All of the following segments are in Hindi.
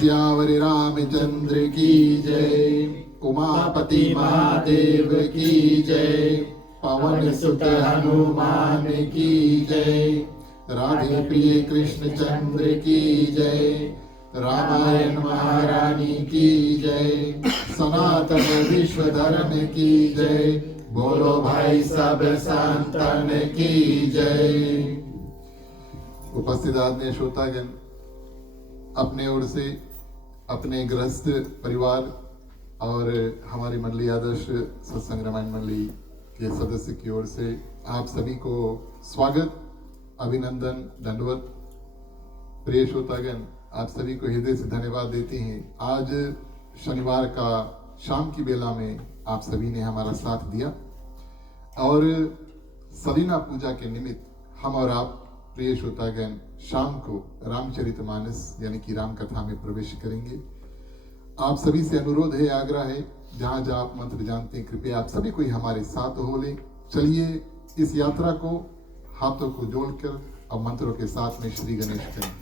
सियावर रामचंद्र की जय। उमापति महादेव की जय। पवन सुत हनुमान की जय। राधे प्रिय कृष्ण चंद्र की जय। रामायण महारानी की जय। सनातन विश्व धर्म की जय। बोलो भाई सब संतन की जय। उपस्थित आदरणीय श्रोतागण, अपने ओर से अपने गृहस्थ परिवार और हमारी मंडली आदर्श सत्संग रामायण मंडली के सदस्य की ओर से आप सभी को स्वागत, अभिनंदन, दंडवत। प्रिय श्रोतागण, आप सभी को हृदय से धन्यवाद देते हैं। आज शनिवार का शाम की बेला में आप सभी ने हमारा साथ दिया और सलीना पूजा के निमित्त हम और आप प्रिय श्रोतागण शाम को रामचरितमानस यानी कि राम कथा में प्रवेश करेंगे। आप सभी से अनुरोध है, आग्रह है, जहां जहां आप मंत्र जानते हैं कृपया आप सभी कोई हमारे साथ हो ले। चलिए इस यात्रा को हाथों को जोड़कर और मंत्रों के साथ में श्री गणेश करेंगे।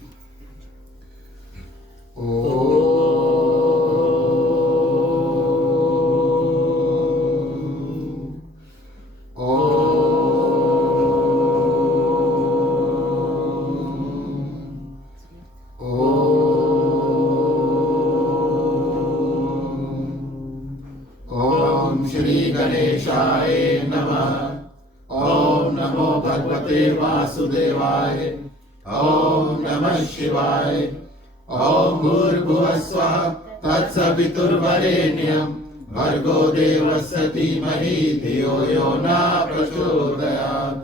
वासुदेवाय। ओम नमः शिवाय। ओम भूर्भुवः स्वः तत्सवितुर्वरेण्यं भर्गो देवस्य धीमहि धियो यो न प्रचोदयात्।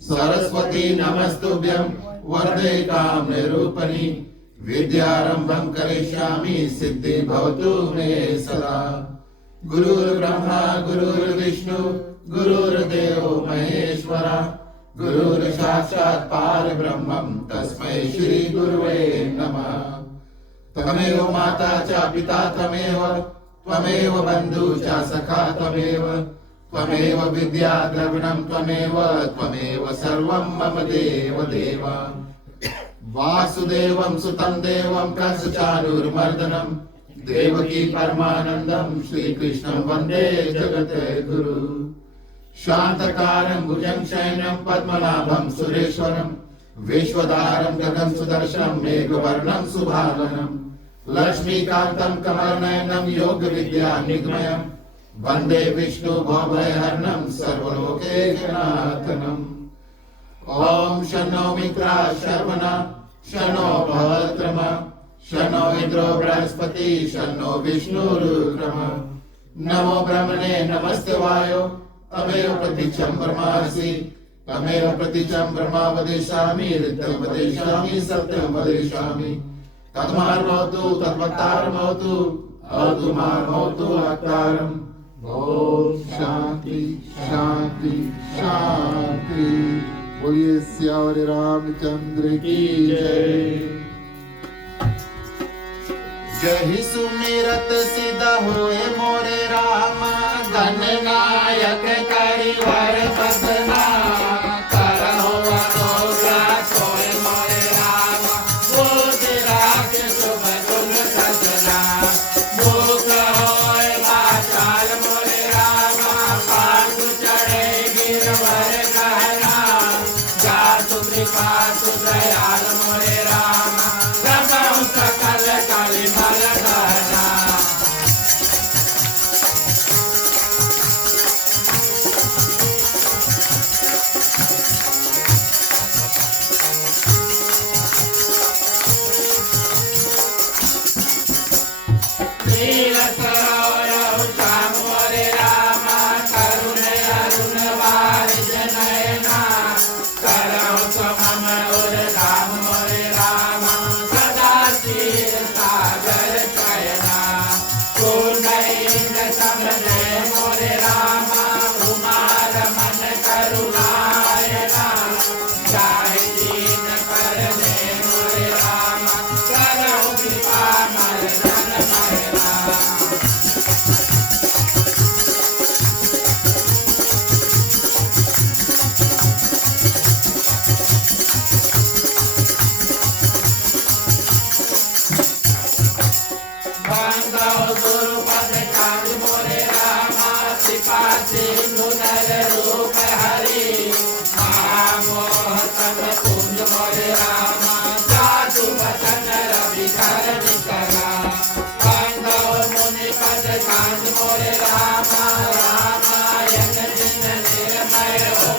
सरस्वती नमस्तुभ्यं वरदे कामरूपिणी विद्यारंभं करिष्यामि सिद्धि भवतु मे सदा। गुरुर्ब्रह्मा गुरुर्विष्णु गुरुर्देवो महेश्वरा गुरुर् साक्षात् परब्रह्मं तस्मै श्री गुरुवे नमः। तमेव माता च पिता त्वमेव बन्धु च सखा त्वमेव विद्या द्रविणं त्वमेव सर्वं मम देव देव। वासुदेवं सुतं देवं कंसचाणूरमर्दनं देवकी परमानन्दं श्रीकृष्णं वन्दे जगद्गुरु। शान्तकारं भुजङ्गशयनं पद्मनाभं सुरेश्वरं विश्वधारं गगन सुदर्शनं मेघवर्णं शुभांगं लक्ष्मीकान्तं कमलनयनं योगविद्यानिगमनं वन्दे विष्णु भवभयहरणं सर्वलोकैकनाथनं। ॐ शन्नो मित्राः शर्वणा शन्नो भद्रमा शन्नो इन्द्रो बृहस्पति शन्नो विष्णुरुक्रमः। नमो ब्रह्मणे नमस्ते वायो तमेव प्रतीक्षं ब्रह्मासि तमेव प्रतीक्षं ब्रह्मा वदिष्यामि ऋतं वदिष्यामि सत्यं वदिष्यामि। तद्मार्मोतु तद्वक्तारमोतु अवतु मार्मोतु वक्तारम्। ओम शांति शांति शांति। बोलिए सियावर रामचंद्र की जय। जहि सुमिरत सिद्ध होए मोरे रामा गणनायक करिवर बदना करहो अनोखा सोए मोरे रामा बोध राख शुभ गुण सजना। भूख होए लाचार मोरे रामा पांडु चढ़े गिरवर गहना। जातु कृपा तु दयाल मोरे रामा प्रभु सकल कलि भर गहना। नील सरोवर श्याम मोरे रामा करुण अरुण वारिज नयना। करहु समम और राम मोरे रामा सदा क्षीर सागर शयना। पूर्णैन समजय मोरे रामा उमा रमन करुणायना। जाहि दीन करने मोरे रामा करहु कृपा मर्दन मयना। कृपा सिंधु नर रूप हरि महामोह तन कुंज मोरे रामा साधु वचन रवि कर निकला बांधव मुनि पद कांज मोरे रामा रामायण दिन निर्मय हो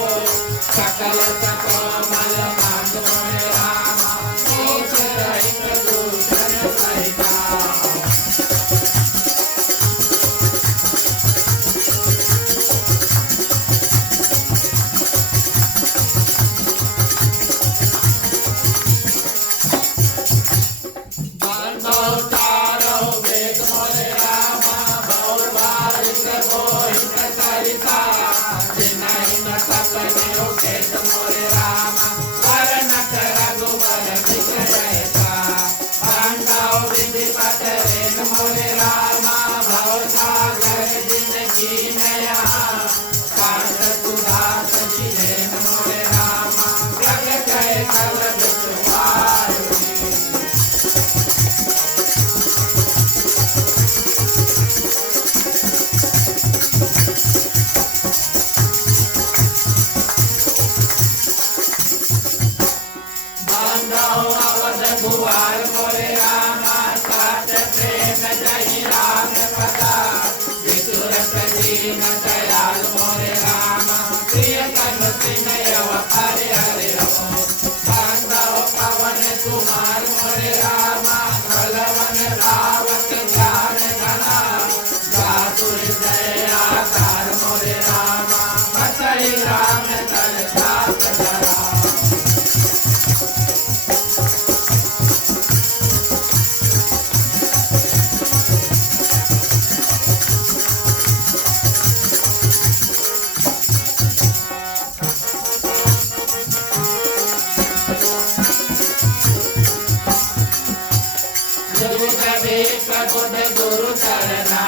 सकल कोमल कांज मोरे रामा दोष रहित दूषण सहिता गुरु चरना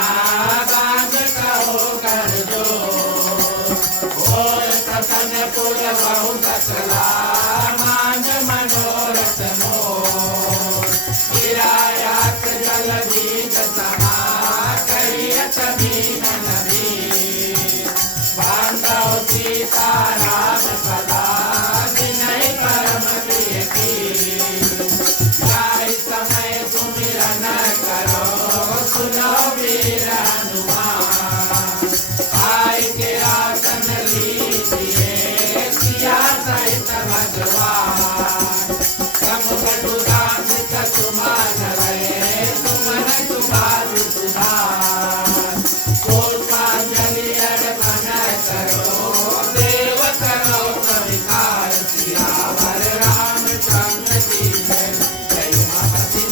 बांध कहो कर दो प्रसन्न पुर बहु सकला मांझ मनोरथ मोर गिरायात जल बीज समा करियत बीन नदी बांधव सीता राम सदा विनय परम प्रिय की समय सुमिरन करो सुनो वीर हनुमान आय के आसन लीजिए सिया सहित भगवान तम कटुदास सुमन रहे सुमन सुभाष सुधार पुष्पांजलि अर्पण करो देव करो स्वीकार सियावर रामचंद्र की जय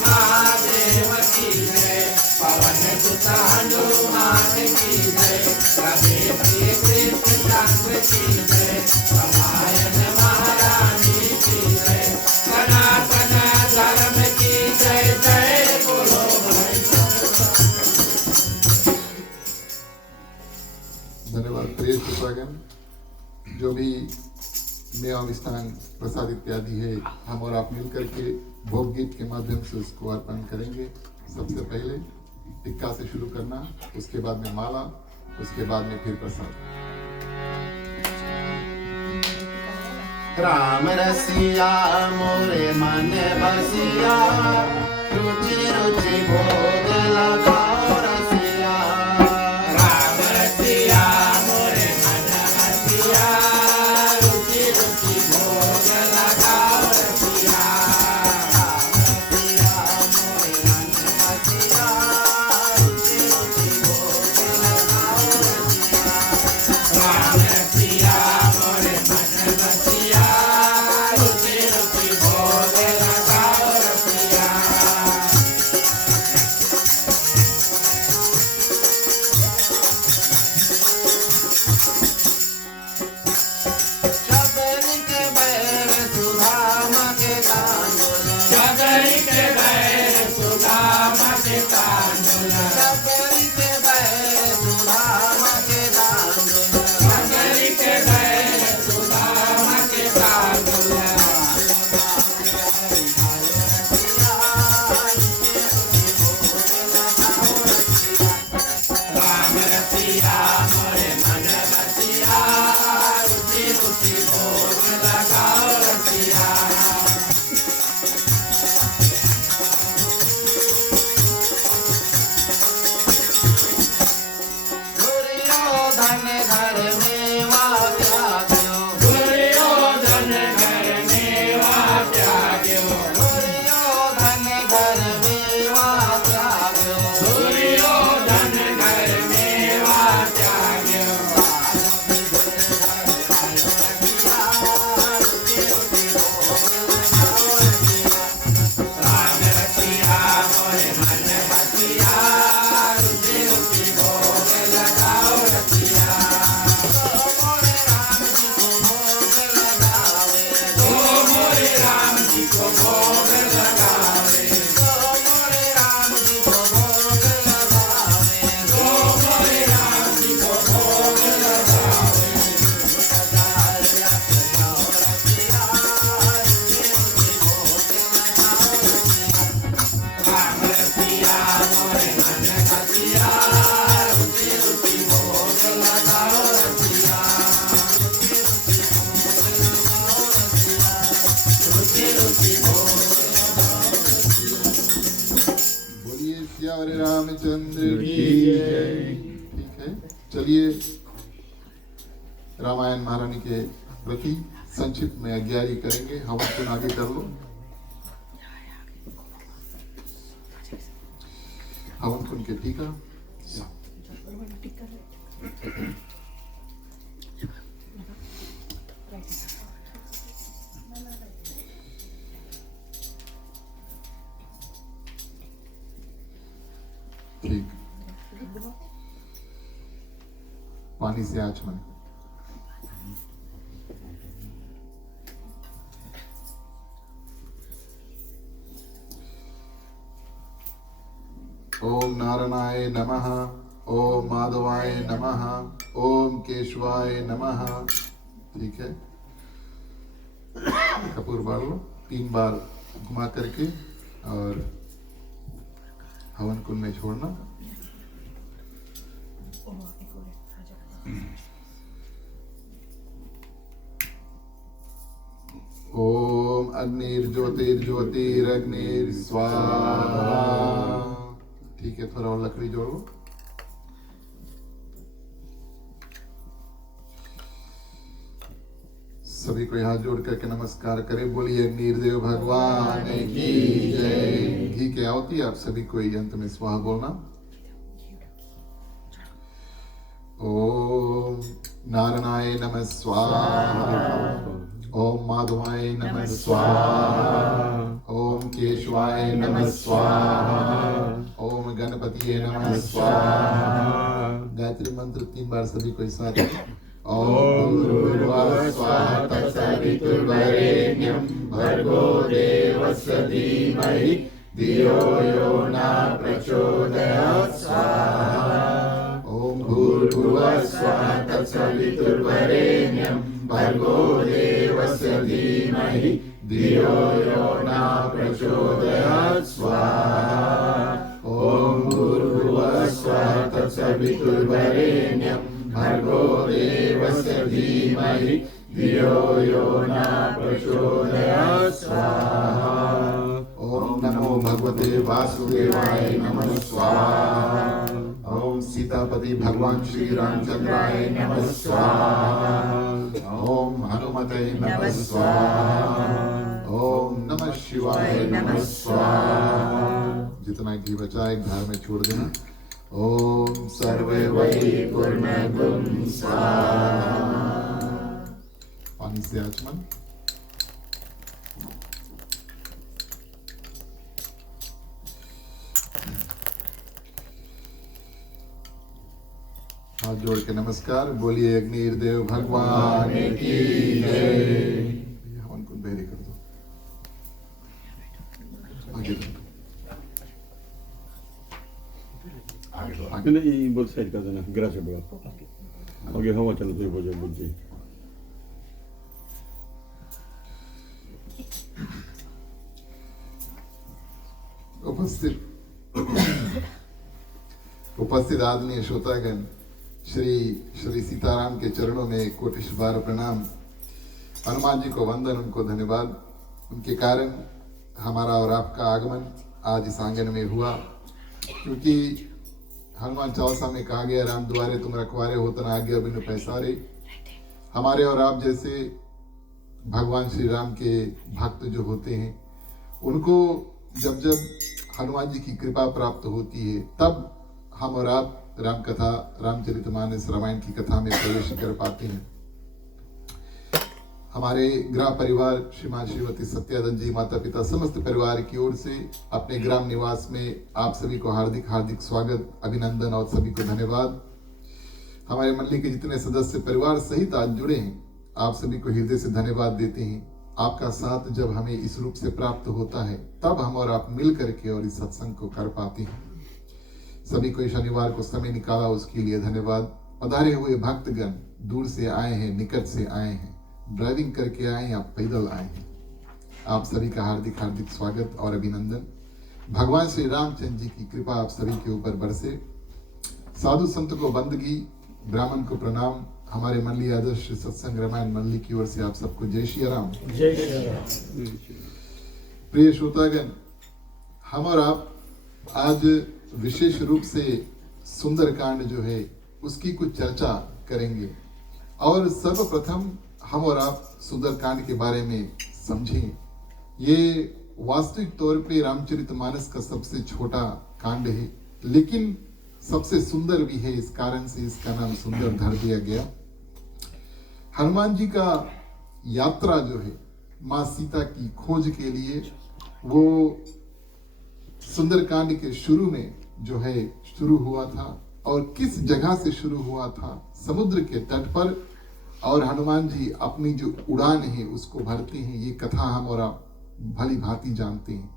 महादेव की जय पवन सुत हनुमान की जय कवि प्रिय कृष्ण चंद्र की जय रामायण महारानी की जय सनातन धर्म की जय जय बोलो धन्यवाद प्रिय श्रोतागण। जो भी मेवा मिष्ठान प्रसाद इत्यादि है हम और आप मिलकर के भोग गीत के माध्यम से उसको अर्पण करेंगे। सबसे पहले टिक्का से शुरू करना, उसके बाद में माला, उसके बाद में फिर प्रसाद। राम रसिया मोरे मन बसिया रुचि रुचि भोग लगाओ रसिया राम रसिया मोरे मन बसिया रुचि रुचि भोग लगाओ रसिया राम रसिया मोरे मन बसिया रुचि रुचि भोग लगाओ रसिया शबरी के बैर सुधाम के तांडुल शबरी के बैर सुदाम के तांडुल शबरी के बैर सुधाम के तांडुल शबरी के बैर सुदाम के तांडुल राम रसिया मोरे मन घर मेवा त्याग्यो दुर्योधन घर मेवा त्याग्यो दुर्योधन घर मेवा त्याग्यो दुर्योधन घर मेवा त्याग्यो राम रसिया मोरे मन बसिया रुचि रुचि भोग लगाओ रसिया ओ मोरे राम जी को भोग लगावे ओ मोरे राम जी को भोग लगावे राम रसिया मोरे मन बसिया रुचि रुचि भोग लगाओ रसिया रुचि रुचि भोग बोलिए सियावर रामचंद्र की जय। ठीक है, चलिए रामायण महारानी के प्रति संक्षिप्त में अज्ञारी करेंगे। हम सुन आगे कर लो। हवन कुंड के टीका ठीक, पानी से आचमन। ओम नारायणाय नमः, ओम माधवाय नमः, ओम केशवाय नमः। ठीक है, कपूर बाल लो 3 बार घुमा करके और हवन कुंड में छोड़ना। ओम अग्निर्ज्योतिर्ज्योतिरग्निर स्वाहा। ठीक है, थोड़ा और लकड़ी जोड़ो। सभी को हाथ जोड़ करके नमस्कार करें। बोलिए अग्निदेव भगवान की जय। घी की आहुति आप सभी को अंत में स्वाहा बोलना। ओम नारायणाय नमः स्वाहा, ओम माधवाय नमः स्वाहा, ओम केशवाय नमः स्वाहा, ओम गणपतिये नमः स्वाहा। गायत्री मंत्र 3 बार सभी को साथ। ओम भूर्भुवः स्वाहा तत्सवितुर्वरेण्यं भर्गो देवस्य धीमहि धियो यो न प्रचोदयात् स्वाहा। ओम भूर्भुवः स्वाहा तत्सवितुर्वरेण्यं भर्गो देवस्य धीमहि धियो यो न प्रचोदयात् स्वाहा। ओम भूर्भुवः स्वाहा तत्सवितुर्वरेण्यं भर्गो देवस्य धीमहि धियो यो न प्रचोदयात् स्वाहा। ओम नमो भगवते वासुदेवाय नमः स्वाहा। ओम सीतापति भगवान श्री रामचंद्राय नमः स्वाहा। ओम हनुमते नमः स्वाहा। ओम नमः शिवाय नमः स्वाहा। जितना घी बचा एक धार में छोड़ देना। ओम सर्वे वै पूर्णगुं स्वाहा। पानी से आचमन। हाथ जोड़ के नमस्कार। बोलिए अग्निदेव भगवान की जय। हवन को बेरी कर दो। आगे दो। नहीं ये बोल साइड कर देना गिरा से बड़ा आगे हवा चलो तो बजे बुझे उपस्थित आदरणीय श्रोतागण, श्री सीताराम के चरणों में कोटिश बार प्रणाम। हनुमान जी को वंदन, उनको धन्यवाद। उनके कारण हमारा और आपका आगमन आज इस आंगन में हुआ, क्योंकि हनुमान चालीसा में कहा गया, राम द्वारे तुम रखवारे हो तना आज्ञा बिनु पैसारे। हमारे और आप जैसे भगवान श्री राम के भक्त जो होते हैं, उनको जब जब हनुमान जी की कृपा प्राप्त होती है, तब हम और आप राम कथा, रामचरितमानस, रामायण की कथा में प्रवेश कर पाते हैं। हमारे ग्राम परिवार श्रीमान श्रीमती सत्यानंद जी, माता पिता, समस्त परिवार की ओर से अपने ग्राम निवास में आप सभी को हार्दिक हार्दिक स्वागत, अभिनंदन और सभी को धन्यवाद। हमारे मंडली के जितने सदस्य परिवार सहित आज जुड़े हैं, आप सभी को हृदय से धन्यवाद देते हैं। आपका साथ जब हमें इस रूप से प्राप्त होता है, तब हम और आप मिल करके और इस सत्संग को कर पाते हैं। सभी को शनिवार को समय निकाला, उसके लिए धन्यवाद। पधारे हुए भक्तगण दूर से आए हैं, निकट से आए हैं, ड्राइविंग करके आए या पैदल आए हैं, आप सभी का हार्दिक हार्दिक स्वागत और अभिनंदन। भगवान श्री रामचंद्र जी की कृपा आप सभी के ऊपर बरसे। साधु संत को बंदगी, ब्राह्मण को प्रणाम। हमारे मंडली आदर्श सत्संग रामायण मंडली की ओर से आप सबको जय श्री राम। जय श्री राम। प्रिय श्रोतागण, हम और आप आज विशेष रूप से सुंदरकांड जो है उसकी कुछ चर्चा करेंगे। और सर्वप्रथम हम और आप सुंदरकांड के बारे में समझें। ये वास्तविक तौर पे रामचरितमानस का सबसे छोटा कांड है, लेकिन सबसे सुंदर भी है। इस कारण से इसका नाम सुंदर धर दिया गया। हनुमान जी का यात्रा जो है माँ सीता की खोज के लिए, वो सुंदरकांड के शुरू में जो है शुरू हुआ था। और किस जगह से शुरू हुआ था? समुद्र के तट पर। और हनुमान जी अपनी जो उड़ान है उसको भरते हैं। ये कथा हम और आप भली भांति जानते हैं।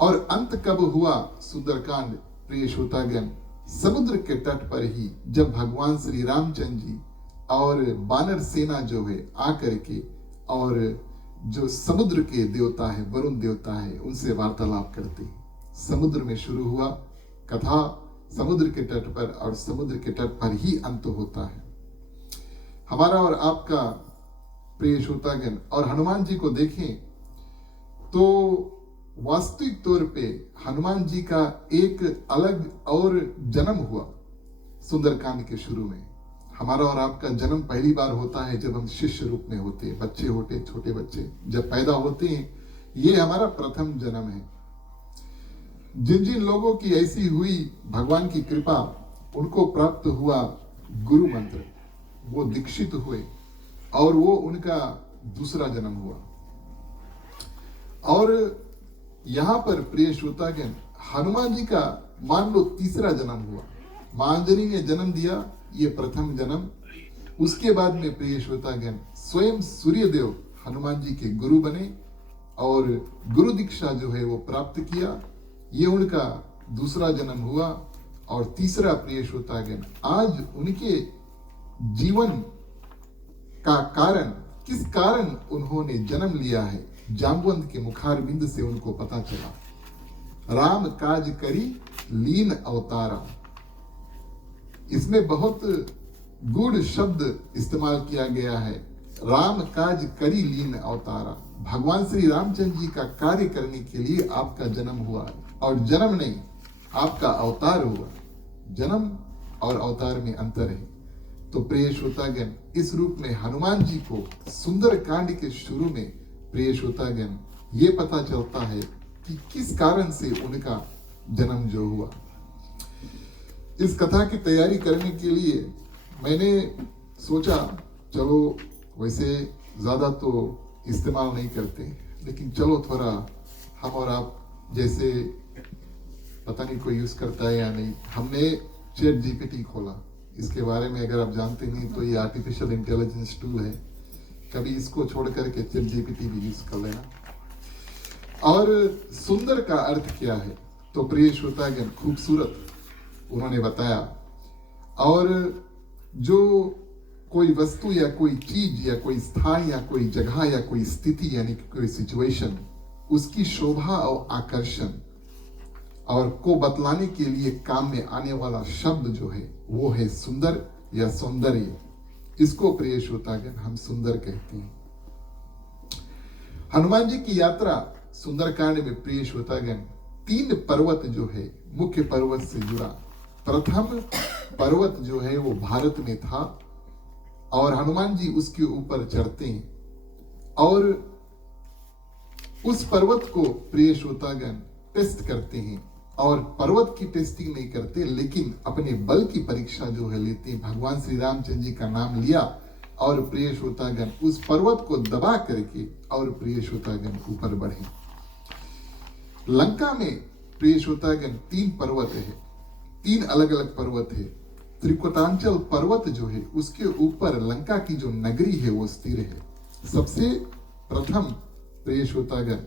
और अंत कब हुआ सुंदरकांड? प्रिय श्रोतागण, समुद्र के तट पर ही, जब भगवान श्री रामचंद्र जी और बानर सेना जो है आकर के, और जो समुद्र के देवता है, वरुण देवता है, उनसे वार्तालाप करते हैं। समुद्र में शुरू हुआ कथा, समुद्र के तट पर, और समुद्र के तट पर ही अंत होता है। हमारा और आपका प्रिय श्रोतागण, और हनुमान जी को देखें तो वास्तविक तौर पे हनुमान जी का एक अलग और जन्म हुआ सुंदरकांड के शुरू में। हमारा और आपका जन्म पहली बार होता है जब हम शिष्य रूप में होते हैं, बच्चे होते, छोटे बच्चे जब पैदा होते हैं, ये हमारा प्रथम जन्म है। जिन जिन लोगों की ऐसी हुई भगवान की कृपा, उनको प्राप्त हुआ गुरु मंत्र, वो दीक्षित हुए, और वो उनका दूसरा जन्म हुआ। और यहां पर प्रिय श्रोतागण, हनुमान जी का मान लो तीसरा जन्म हुआ। मां अंजनी ने जन्म दिया, ये प्रथम जन्म। उसके बाद में प्रिय श्रोतागण, स्वयं सूर्यदेव हनुमान जी के गुरु बने और गुरु दीक्षा जो है वो प्राप्त किया, ये उनका दूसरा जन्म हुआ। और तीसरा प्रिय श्रोतागण, आज उनके जीवन का कारण, किस कारण उन्होंने जन्म लिया है, जाम्बवंत के मुखारबिंद से उनको पता चला। राम काज करी लीन अवतारा, इसमें बहुत गूढ़ शब्द इस्तेमाल किया गया है। राम काज करी लीन अवतारा, भगवान श्री रामचंद्र जी का कार्य करने के लिए आपका जन्म हुआ है। और जन्म नहीं, आपका अवतार हुआ। जन्म और अवतार में अंतर है। तो प्रिय श्रोतागण, इस रूप में हनुमान जी को सुंदर कांड के शुरू में प्रिय श्रोतागण ये पता चलता है कि किस कारण से उनका जन्म जो हुआ। इस कथा की तैयारी करने के लिए मैंने सोचा, चलो वैसे ज्यादा तो इस्तेमाल नहीं करते, लेकिन चलो थोड़ा हम और आप जैसे, पता नहीं कोई यूज करता है या नहीं, हमने चैट जीपीटी खोला। इसके बारे में अगर आप जानते नहीं तो ये आर्टिफिशियल इंटेलिजेंस टूल है, कभी इसको छोड़ करके चैट जीपीटी भी यूज कर लेना। और सुंदर का अर्थ क्या है? तो प्रिय श्रोतागण, खूबसूरत उन्होंने बताया। और जो कोई वस्तु या कोई चीज या कोई स्थान या कोई जगह या कोई स्थिति यानी कि कोई सिचुएशन, उसकी शोभा और आकर्षण और को बतलाने के लिए काम में आने वाला शब्द जो है वो है सुंदर या सौंदर्य। इसको प्रिय श्रोतागण हम सुंदर कहते हैं। हनुमान जी की यात्रा सुंदरकांड में प्रिय श्रोतागण 3 पर्वत जो है मुख्य पर्वत से जुड़ा। प्रथम पर्वत जो है वो भारत में था और हनुमान जी उसके ऊपर चढ़ते हैं और उस पर्वत को प्रिय श्रोतागण टेस्ट करते हैं और पर्वत की टेस्टिंग नहीं करते लेकिन अपने बल की परीक्षा जो है लेते हैं। भगवान श्री रामचंद्र जी का नाम लिया और प्रिय श्रोतागण उस पर्वत को दबा करके और प्रिय श्रोतागण ऊपर बढ़े। लंका में प्रिय श्रोतागण 3 पर्वत है, 3 अलग अलग पर्वत है। त्रिकुटांचल पर्वत जो है उसके ऊपर लंका की जो नगरी है वो स्थिर है। सबसे प्रथम प्रिय श्रोतागण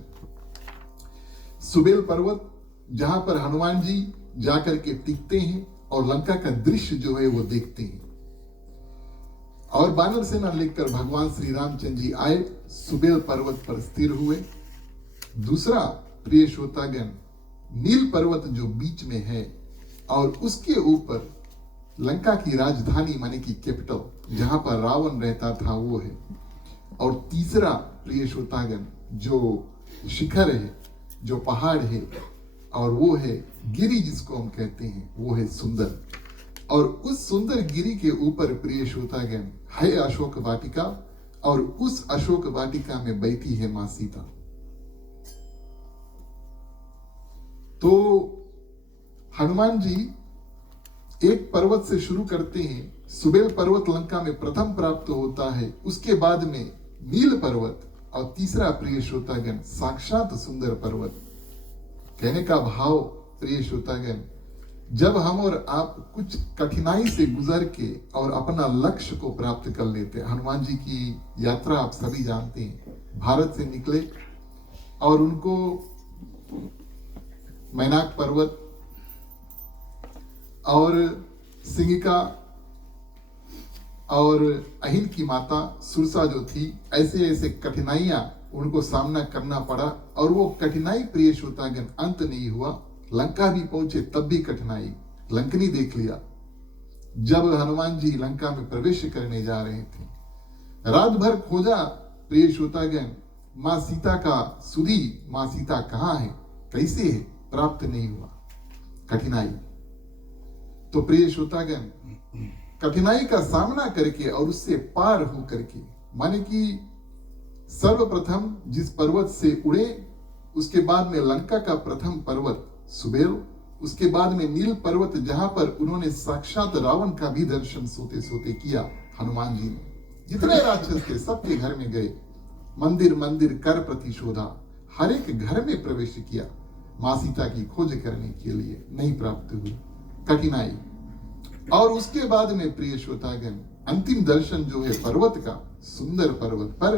सुबेल पर्वत, जहां पर हनुमान जी जाकर के टिकते हैं और लंका का दृश्य जो है वो देखते हैं और बानर सेना लेकर भगवान श्री रामचंद्र जी आए, सुबेल पर्वत पर स्थिर हुए। दूसरा प्रिय श्रोतागण नील पर्वत जो बीच में है और उसके ऊपर लंका की राजधानी माने की कैपिटल जहां पर रावण रहता था वो है। और तीसरा प्रिय श्रोतागण जो शिखर है, जो पहाड़ है और वो है गिरी जिसको हम कहते हैं, वो है सुंदर। और उस सुंदर गिरी के ऊपर प्रिय श्रोतागण है अशोक वाटिका और उस अशोक वाटिका में बैठी है मां सीता। तो हनुमान जी एक पर्वत से शुरू करते हैं। सुबेल पर्वत लंका में प्रथम प्राप्त होता है, उसके बाद में नील पर्वत और तीसरा प्रिय श्रोतागण साक्षात सुंदर पर्वत। कहने का भाव प्रिय श्रोतागण, जब हम और आप कुछ कठिनाई से गुजर के और अपना लक्ष्य को प्राप्त कर लेते हैं। हनुमान जी की यात्रा आप सभी जानते हैं, भारत से निकले और उनको मैनाक पर्वत और सिंगिका और अहिन की माता सुरसा जो थी, ऐसे ऐसे कठिनाइयां उनको सामना करना पड़ा और वो कठिनाई प्रिय श्रोतागण अंत नहीं हुआ। लंका भी पहुंचे तब भी कठिनाई, लंकनी देख लिया। जब हनुमान जी लंका में प्रवेश करने जा रहे थे, रात भर खोजा प्रिय श्रोतागण मां सीता का सुधी, मां सीता कहां है, कैसे है, प्राप्त नहीं हुआ। कठिनाई तो प्रिय श्रोतागण कठिनाई का सामना करके और उससे पार हो करके, माने कि सर्वप्रथम जिस पर्वत से उड़े, उसके बाद में लंका का प्रथम पर्वत सुबेल, उसके बाद में नील पर्वत जहां पर उन्होंने साक्षात रावण का भी दर्शन सोते सोते किया। हनुमान जी ने जितने राक्षस थे सबके घर में गए, मंदिर मंदिर कर प्रतिशोधा, हर एक घर में प्रवेश किया। मां सीता की खोज करने के लिए नहीं प्राप्त हुई, कठिनाई। और उसके बाद में प्रिय श्रोतागण अंतिम दर्शन जो है पर्वत का, सुंदर पर्वत पर,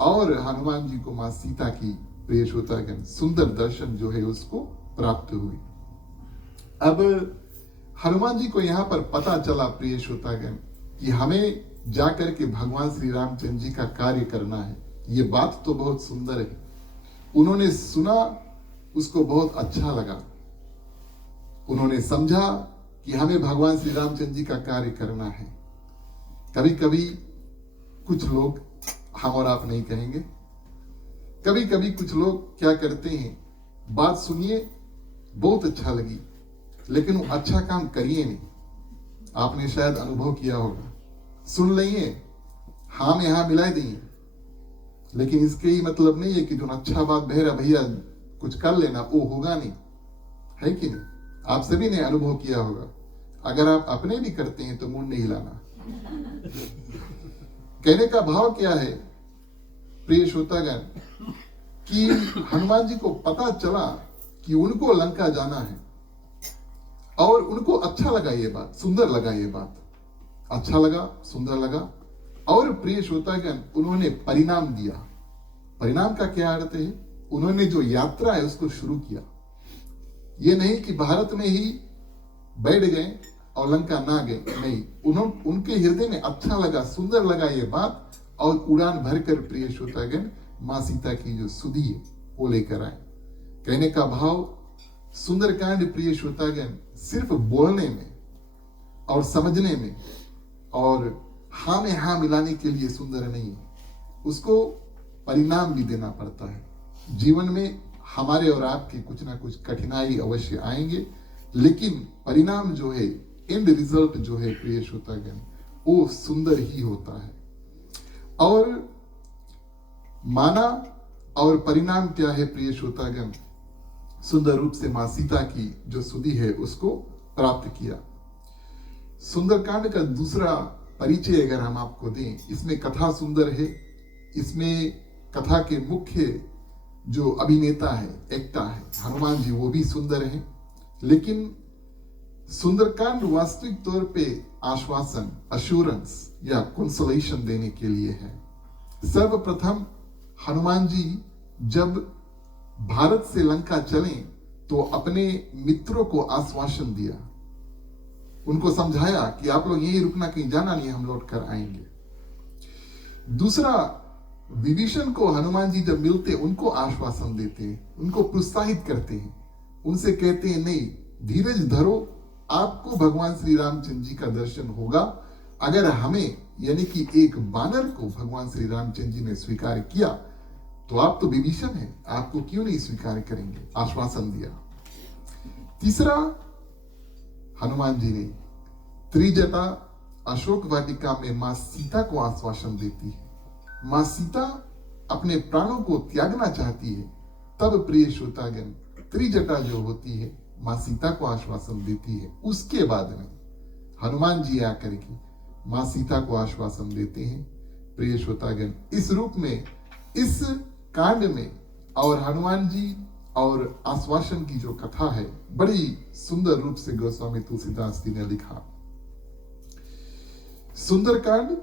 और हनुमान जी को मां सीता की प्रिय श्रोतागण सुंदर दर्शन जो है उसको प्राप्त हुई। अब हनुमान जी को यहां पर पता चला प्रिय श्रोतागण कि हमें जाकर के भगवान श्री रामचंद्र जी का कार्य करना है। ये बात तो बहुत सुंदर है, उन्होंने सुना, उसको बहुत अच्छा लगा। उन्होंने समझा कि हमें भगवान श्री रामचंद्र जी का कार्य करना है। कभी कभी कुछ लोग, हम और आप नहीं कहेंगे, कभी कभी कुछ लोग क्या करते हैं, बात सुनिए बहुत अच्छा लगी लेकिन वो अच्छा काम करिए नहीं। आपने शायद अनुभव किया होगा, सुन लेंगे, हाँ में हाँ मिला देंगे, लेकिन इसके ही मतलब नहीं है कि जो अच्छा बात बह रहा भैया कुछ कर लेना, वो होगा नहीं, है कि नहीं? आप सभी ने अनुभव किया होगा। अगर आप अपने भी करते हैं तो मुंह नहीं हिलाना। कहने का भाव क्या है प्रिय श्रोतागण, कि हनुमान जी को पता चला कि उनको लंका जाना है और उनको अच्छा लगा ये बात, सुंदर लगा ये बात, अच्छा लगा, सुंदर लगा। और प्रिय श्रोतागण उन्होंने परिणाम दिया। परिणाम का क्या अर्थ है? उन्होंने जो यात्रा है उसको शुरू किया। ये नहीं कि भारत में ही बैठ गए और लंका ना गए, नहीं, उनके हृदय में अच्छा लगा, सुंदर लगा ये बात और उड़ान भरकर प्रिय श्रोतागण मां सीता की जो सुधी है वो लेकर आए। कहने का भाव, सुंदरकांड प्रिय श्रोतागण सिर्फ बोलने में और समझने में और हाँ में हाँ मिलाने के लिए सुंदर नहीं है, उसको परिणाम भी देना पड़ता है। जीवन में हमारे और आपके कुछ ना कुछ कठिनाई अवश्य आएंगे, लेकिन परिणाम जो है, एंड रिजल्ट जो है प्रिय श्रोतागण, वो सुंदर ही होता है। और माना और परिणाम क्या है प्रिय श्रोतागण? सुंदर रूप से मां सीता की जो स्तुति है उसको प्राप्त किया। सुंदरकांड का दूसरा परिचय अगर हम आपको दें, इसमें कथा सुंदर है, इसमें कथा के मुख्य जो अभिनेता है, एक्टर है हनुमान जी, वो भी सुंदर है। लेकिन सुंदरकांड वास्तविक तौर पे आश्वासन, अश्योरेंस या कंसोलेशन देने के लिए है। सर्वप्रथम हनुमान जी जब भारत से लंका चले तो अपने मित्रों को आश्वासन दिया, उनको समझाया कि आप लोग यहीं रुकना, कहीं जाना नहीं, हम लौट कर आएंगे। दूसरा, विभीषण को हनुमान जी जब मिलते उनको आश्वासन देते हैं, उनको प्रोत्साहित करते हैं, उनसे कहते हैं नहीं, धीरज धरो, आपको भगवान श्री रामचंद्र जी का दर्शन होगा। अगर हमें यानी कि एक बानर को भगवान श्री रामचंद्र जी ने स्वीकार किया तो आप तो विभीषण हैं, आपको क्यों नहीं स्वीकार करेंगे? आश्वासन दिया। तीसरा, हनुमान जी ने त्रिजटा अशोक वाटिका में मां सीता को आश्वासन देती है। मां सीता अपने प्राणों को त्यागना चाहती है, तब प्रिय श्रोतागण त्रिजटा जो होती है मां सीता को आश्वासन देती है। उसके बाद में हनुमान जी आकर के मां सीता को आश्वासन देते हैं। प्रिय श्रोतागण, इस रूप में इस कांड में और हनुमान जी और आश्वासन की जो कथा है, बड़ी सुंदर रूप से गोस्वामी तुलसीदास जी ने लिखा। सुंदरकांड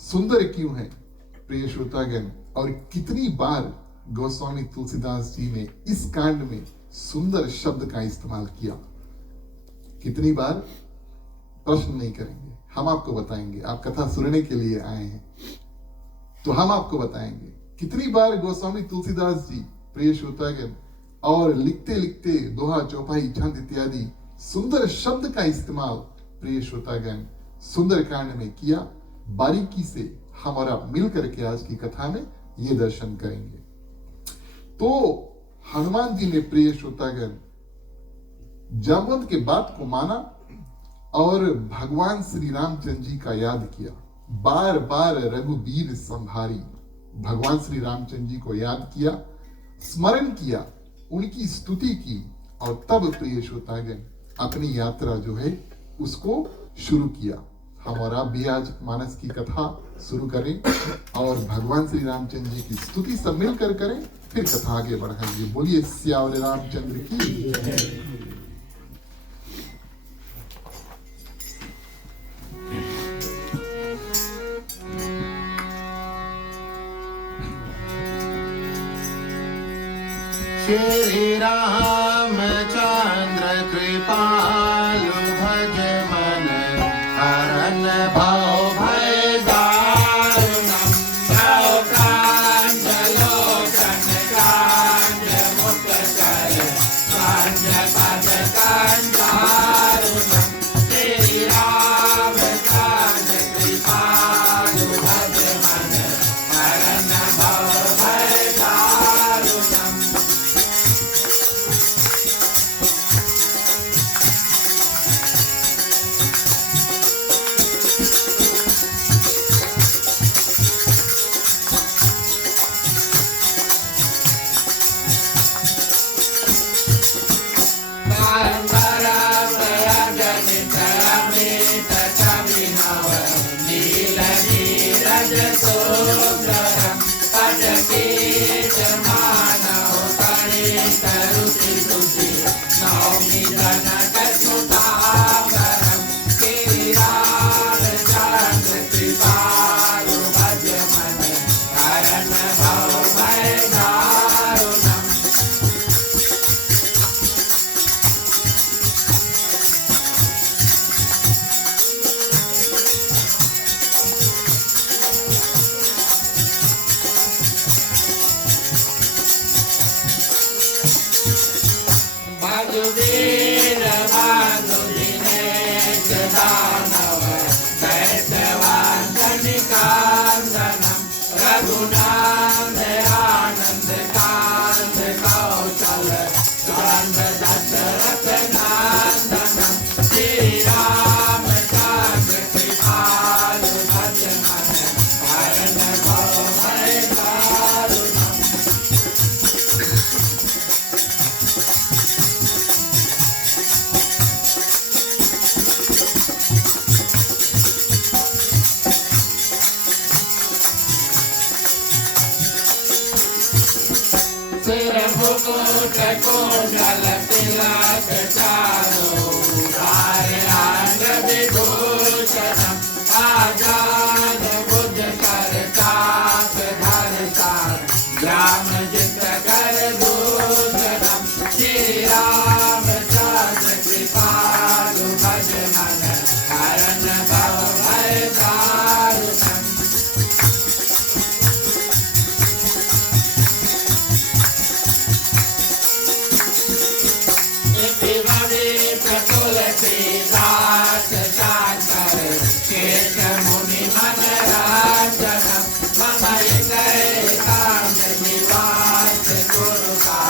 सुंदर क्यों है प्रिय श्रोतागण, और कितनी बार गोस्वामी तुलसीदास जी ने इस कांड में सुंदर शब्द का इस्तेमाल किया, कितनी बार? प्रश्न नहीं करेंगे, हम आपको बताएंगे। आप कथा सुनने के लिए आए हैं तो हम आपको बताएंगे कितनी बार गोस्वामी तुलसीदास जी प्रिय श्रोतागण और लिखते लिखते दोहा, चौपाई, छंद इत्यादि सुंदर शब्द का इस्तेमाल प्रिय श्रोतागण सुंदरकांड में किया। बारीकी से हम और आप मिल करके आज की कथा में ये दर्शन करेंगे। तो हनुमान जी ने प्रिय श्रोतागण जामवंत के बात को माना और भगवान श्री रामचंद्र जी का याद किया। बार बार रघुबीर संभारी, भगवान श्री रामचंद्र जी को याद किया, स्मरण किया, उनकी स्तुति की, और तब प्रिय श्रोतागण अपनी यात्रा जो है उसको शुरू किया। हम और आप भी आज मानस की कथा शुरू करें और भगवान श्री रामचंद्र जी की स्तुति सब मिलकर करें, फिर कथा आगे बढ़ाएंगे। बोलिए सियावर रामचंद्र की। श्री रामचंद्र कृपालु भज मन, हरन भव भय दारुणम, भव कांड लोचन कांड मुक्त कर, कांड पद कंधारुणम। श्री रामचंद्र कृपालु भज मन, हरन भव भय दारुणम। सिर मुकुट कुंडल तिलक चारो उधारे अंग विभूषणम आजान बुध कर चाप धर सार राम जित कर दूषणम श्री राम चंद्र कृपालु भज मन हरण भव भय दारुणम इति भवेत तुलसीदास शास्त्र शेष मुनि मन राजनम मम एकांत निवास गुरुका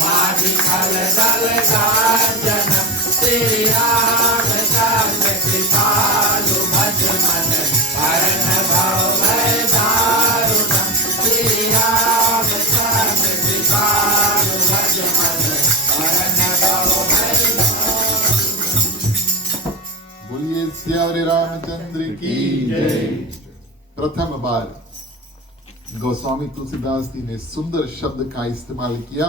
माधि फल दल गाजनम श्री राम चंद्र कृपालु भज मन हरण भव भय दारुणम श्री राम चंद्र कृपालु भज मन हरण भव भय बोलिए सियावरे रामचंद्र की जय। प्रथम बार गोस्वामी तुलसीदास जी ने सुंदर शब्द का इस्तेमाल किया।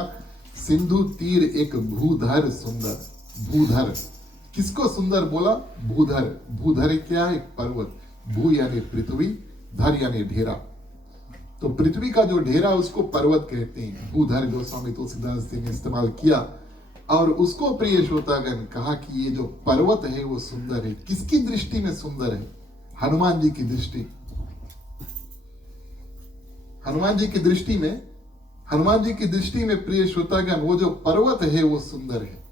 सिंधु तीर एक भूधर सुंदर। भूधर किसको सुंदर बोला? भूधर। भूधर क्या है? पर्वत। भू यानी पृथ्वी, धर यानी ढेरा। तो पृथ्वी का जो ढेरा उसको पर्वत कहते हैं। भूधर गोस्वामी तुलसीदास जी ने इस्तेमाल किया और उसको प्रिय श्रोतागण कहा कि ये जो पर्वत है वो सुंदर है। किसकी दृष्टि में सुंदर है? हनुमान जी की दृष्टि। हनुमान जी की दृष्टि में, हनुमान जी की दृष्टि में प्रिय श्रोतागण वो जो पर्वत है वो सुंदर है।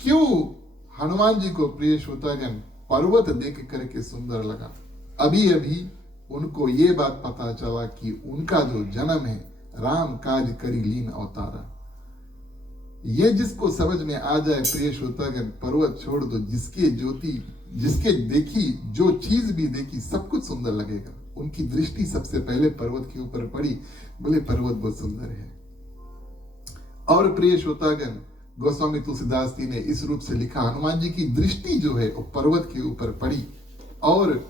क्यों हनुमान जी को प्रिय श्रोतागण पर्वत देख करके सुंदर लगा? अभी अभी उनको ये बात पता चला कि उनका जो जन्म है राम काज करी लीन अवतारा। ये जिसको समझ में आ जाए प्रिय श्रोतागण, पर्वत छोड़ दो, जिसके ज्योति, जिसके देखी जो चीज भी देखी सब कुछ सुंदर लगेगा। उनकी दृष्टि सबसे पहले पर्वत के ऊपर पड़ी, बोले पर्वत बहुत सुंदर है। और प्रिय श्रोतागण गोस्वामी तुलसीदास जी ने इस रूप से लिखा, हनुमान जी की दृष्टि जो है वो पर्वत के ऊपर पड़ी और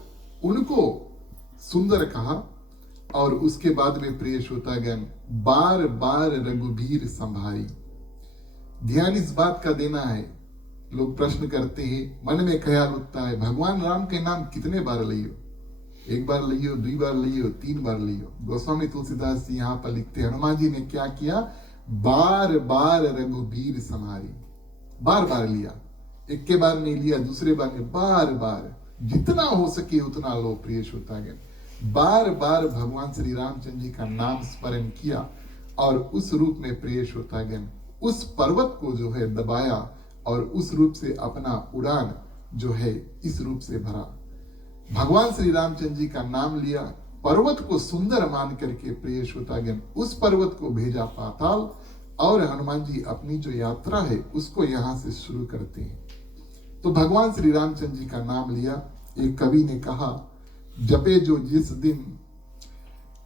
उनको सुंदर कहा। और उसके बाद में प्रिय श्रोतागण बार बार रघुबीर संभारी। ध्यान इस बात का देना है, लोग प्रश्न करते हैं, मन में ख्याल उठता है भगवान राम के नाम कितने बार लियो? एक बार लियो, 2 बार लियो, 3 बार लियो। गोस्वामी तुलसीदास जी यहाँ पर लिखते हैं हनुमान जी ने क्या किया? बार बार रघुबीर संभारी। बार बार लिया, एक के बार नहीं लिया, दूसरे बार में बार बार, जितना हो सके उतना लो प्रिय श्रोतागण। बार बार भगवान श्री रामचंद्र जी का नाम स्मरण किया और उस रूप में प्रिय श्रोतागण उस पर्वत को जो है दबाया और उस रूप से अपना उड़ान जो है इस रूप से भरा। भगवान श्री रामचंद्र जी का नाम लिया, पर्वत को सुंदर मान करके प्रिय श्रोतागण उस पर्वत को भेजा पाताल और हनुमान जी अपनी जो यात्रा है उसको यहां से शुरू करते हैं। तो भगवान श्री रामचंद्र जी का नाम लिया। एक कवि ने कहा, जपे जो जिस दिन,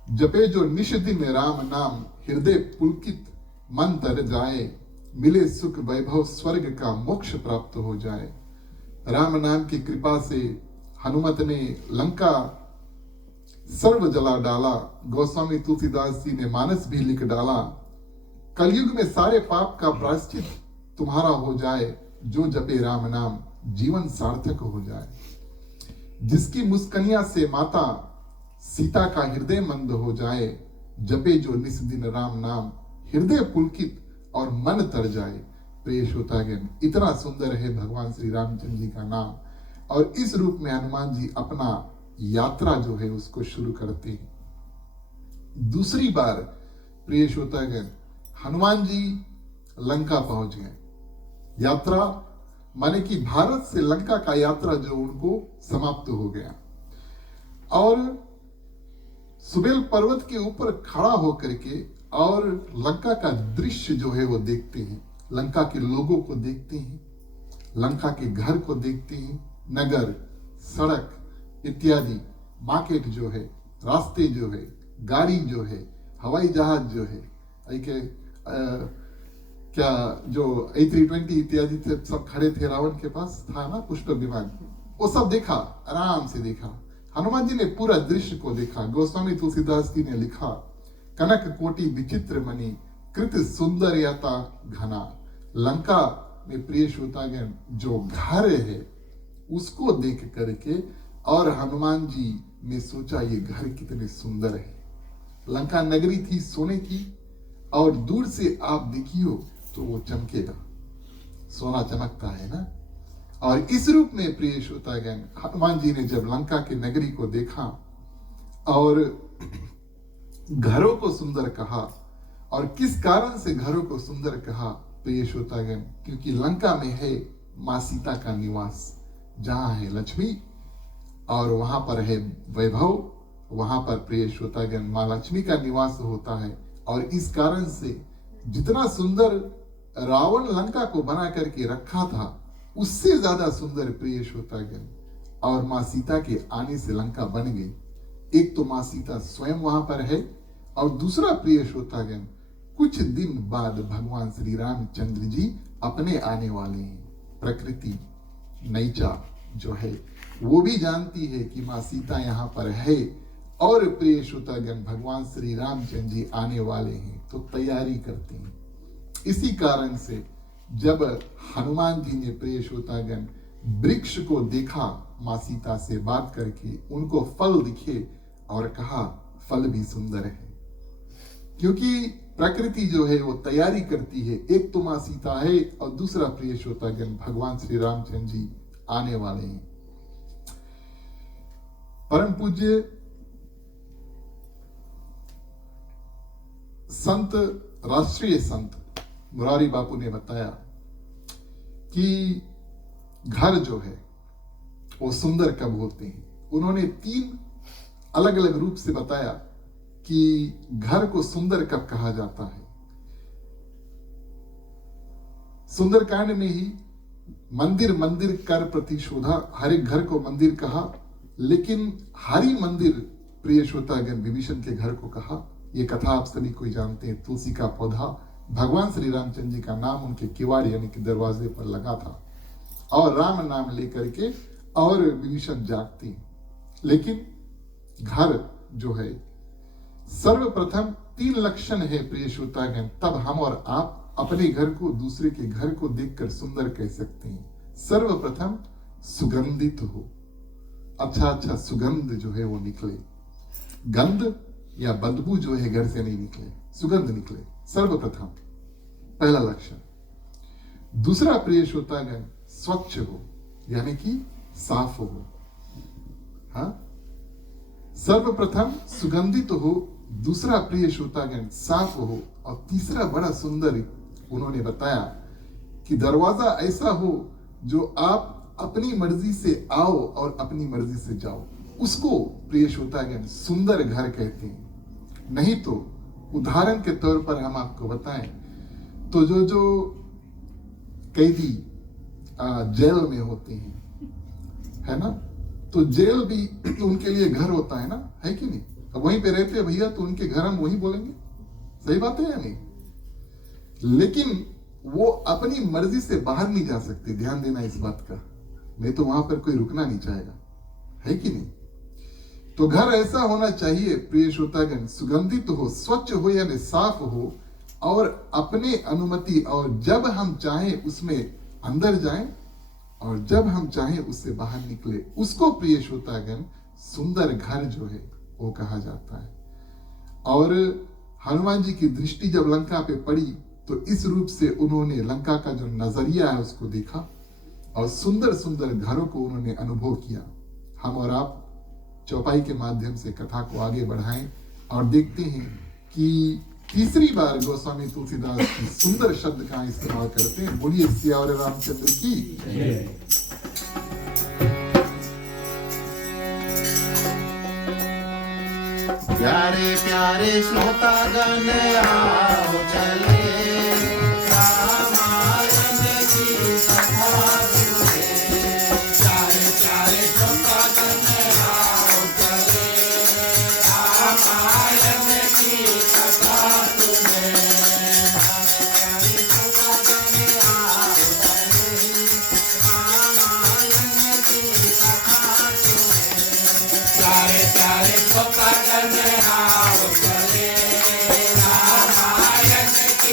जपे जो निश दिन राम नाम, हृदय पुलकित मन तर जाए, मिले सुख वैभव स्वर्ग का मोक्ष प्राप्त हो जाए। राम नाम की कृपा से हनुमत ने लंका सर्व जला डाला। गोस्वामी तुलसीदास जी ने मानस भी लिख डाला, कलयुग में सारे पाप का प्रायश्चित तुम्हारा हो जाए, जो जपे राम नाम जीवन सार्थक हो जाए। जिसकी मुस्कनिया से माता सीता का हृदय मंद हो जाए, जपे जो निस दिन राम नाम, हृदय पुलकित और मन तर जाए। प्रिय श्रोतागण इतना सुंदर है भगवान श्री रामचंद्र जी का नाम और इस रूप में हनुमान जी अपना यात्रा जो है उसको शुरू करते हैं। दूसरी बार प्रिय श्रोतागण हनुमान जी लंका पहुंच गए। यात्रा माने कि भारत से लंका का यात्रा जो उनको समाप्त हो गया और सुबेल पर्वत के ऊपर खड़ा होकर के और लंका का दृश्य जो है वो देखते हैं, लंका के लोगों को देखते हैं, लंका के घर को देखते हैं, नगर, सड़क इत्यादि, मार्केट जो है, रास्ते जो है, गाड़ी जो है, हवाई जहाज जो है, क्या जो A320 इत्यादि सब खड़े थे रावण के पास था ना पुष्पक विमान, वो सब देखा, आराम से देखा। हनुमान जी ने पूरा दृश्य को देखा। गोस्वामी तुलसीदास जी ने लिखा, कनक कोटि विचित्र मणि, कृत सुंदरयता घना। लंका में प्रिय श्रोतागण जो घर है उसको देख करके और हनुमान जी ने सोचा ये घर कितने सुंदर है। लंका नगरी थी सोने की, और दूर से आप देखियो तो वो चमकेगा, सोना चमकता है ना। और इस रूप में प्रिय श्रोतागण हनुमान जी ने जब लंका की नगरी को देखा और घरों को सुंदर कहा, और किस कारण से घरों को सुंदर कहा प्रिय श्रोतागण, क्योंकि लंका में है मां सीता का निवास, जहां है लक्ष्मी और वहां पर है वैभव, वहां पर प्रिय श्रोतागण मां लक्ष्मी का निवास होता है। और इस कारण से जितना सुंदर रावण लंका को बना करके रखा था उससे ज्यादा सुंदर प्रिय श्रोतागण और मां सीता के आने से लंका बन गई। एक तो मां सीता स्वयं वहां पर है, और दूसरा प्रिय श्रोतागण कुछ दिन बाद भगवान श्री रामचंद्र जी अपने आने वाले हैं। प्रकृति नैचा जो है वो भी जानती है कि मां सीता यहाँ पर है, और प्रिय श्रोतागण भगवान श्री रामचंद्र जी आने वाले हैं तो तैयारी करते हैं। इसी कारण से जब हनुमान जी ने प्रिय श्रोतागण वृक्ष को देखा, मां सीता से बात करके उनको फल दिखे और कहा फल भी सुंदर है, क्योंकि प्रकृति जो है वो तैयारी करती है। एक तो मां सीता है और दूसरा प्रिय श्रोतागण भगवान श्री रामचंद्र जी आने वाले हैं। परम पूज्य संत, राष्ट्रीय संत मुरारी बापू ने बताया कि घर जो है वो सुंदर कब होते हैं। उन्होंने 3 अलग अलग रूप से बताया कि घर को सुंदर कब कहा जाता है। सुंदरकांड में ही मंदिर मंदिर कर प्रतिशोधा, हर एक घर को मंदिर कहा, लेकिन हरि मंदिर प्रिय श्रोतागण विभीषण के घर को कहा। ये कथा आप सभी कोई जानते हैं। तुलसी का पौधा भगवान श्री रामचंद्र जी का नाम उनके किवाड़ यानी कि दरवाजे पर लगा था, और राम नाम लेकर के और विभीषण जागते हैं। लेकिन घर जो है सर्वप्रथम 3 लक्षण है प्रिय श्रोतागण, तब हम और आप अपने घर को दूसरे के घर को देखकर सुंदर कह सकते हैं। सर्वप्रथम सुगंधित हो, अच्छा सुगंध जो है वो निकले। गंध या बदबू जो है घर से नहीं निकले, सुगंध निकले, सर्वप्रथम पहला लक्षण। दूसरा प्रिय श्रोतागण स्वच्छ हो, यानी कि साफ हो। हाँ, सर्वप्रथम सुगंधित हो, दूसरा प्रिय श्रोतागण साफ हो, और तीसरा बड़ा सुंदर उन्होंने बताया कि दरवाजा ऐसा हो जो आप अपनी मर्जी से आओ और अपनी मर्जी से जाओ, उसको प्रिय श्रोतागण सुंदर घर कहते हैं। नहीं तो उदाहरण के तौर पर हम आपको बताएं तो जो कैदी जेल में होते हैं, है ना, तो जेल भी उनके लिए घर होता है ना, है कि नहीं। अब वहीं पे रहते हैं भैया, तो उनके घर हम वही बोलेंगे, सही बात है या नहीं। लेकिन वो अपनी मर्जी से बाहर नहीं जा सकते, ध्यान देना इस बात का, नहीं तो वहां पर कोई रुकना नहीं चाहेगा, है कि नहीं। तो घर ऐसा होना चाहिए प्रिय श्रोतागण, सुगंधित हो, स्वच्छ हो यानी साफ हो, और अपने अनुमति, और जब हम चाहें उसमें अंदर जाएं और जब हम चाहें उससे बाहर निकले, उसको प्रिय श्रोतागण सुंदर घर जो है वो कहा जाता है। और हनुमान जी की दृष्टि जब लंका पे पड़ी तो इस रूप से उन्होंने लंका का जो नजरिया है उसको देखा, और सुंदर सुंदर घरों को उन्होंने अनुभव किया। हम और आप चौपाई के माध्यम से कथा को आगे बढ़ाएं और देखते हैं कि तीसरी बार गोस्वामी तुलसीदास की सुंदर शब्द का इस्तेमाल करते हैं। बोलिए सियावर रामचंद्र की। प्यारे प्यारे श्रोतागण आओ चले रामायण की कथा सुने। प्यारे प्यारे श्रोतागण आओ चले रामायण की कथा सुने। प्यारे श्रोतागण आओ चले रामायण की कथा सुने। प्यारे प्यारे श्रोतागण आओ चले रामायण की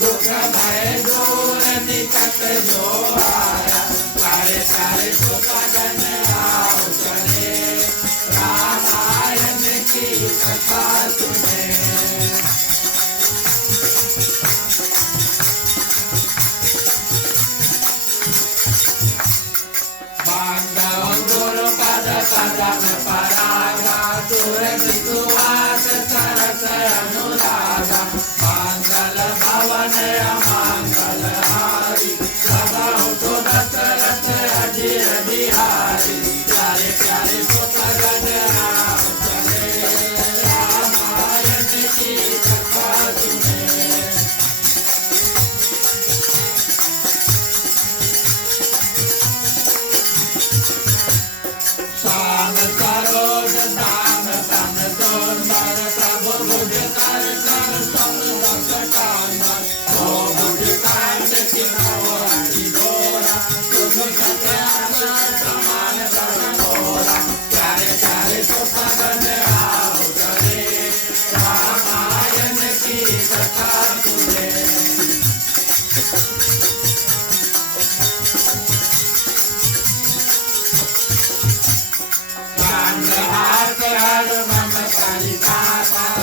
दुख भय दूर निकट जो आया, प्यारे प्यारे सुतगन आओ चले, रामायण की कथा सुने। पदम परागा तुरंत सुवास सरस अनुरागा, मंगल भवन अमंगल हारी, प्रभु तो दशरथ अजीर बिहारी, प्यारे प्यारे सुतगन आओ चले, रामायण की कथा सुने। श्याम सरोज दाम तन सुंदर, प्रभु भुज कर कर संग कांदर, ओ भुज कांड किन्हो हरि घोरा, तुम सत्य असर समान बन घोरा, प्यारे प्यारे सुतगन आओ चले, रामायण की कथा सुने।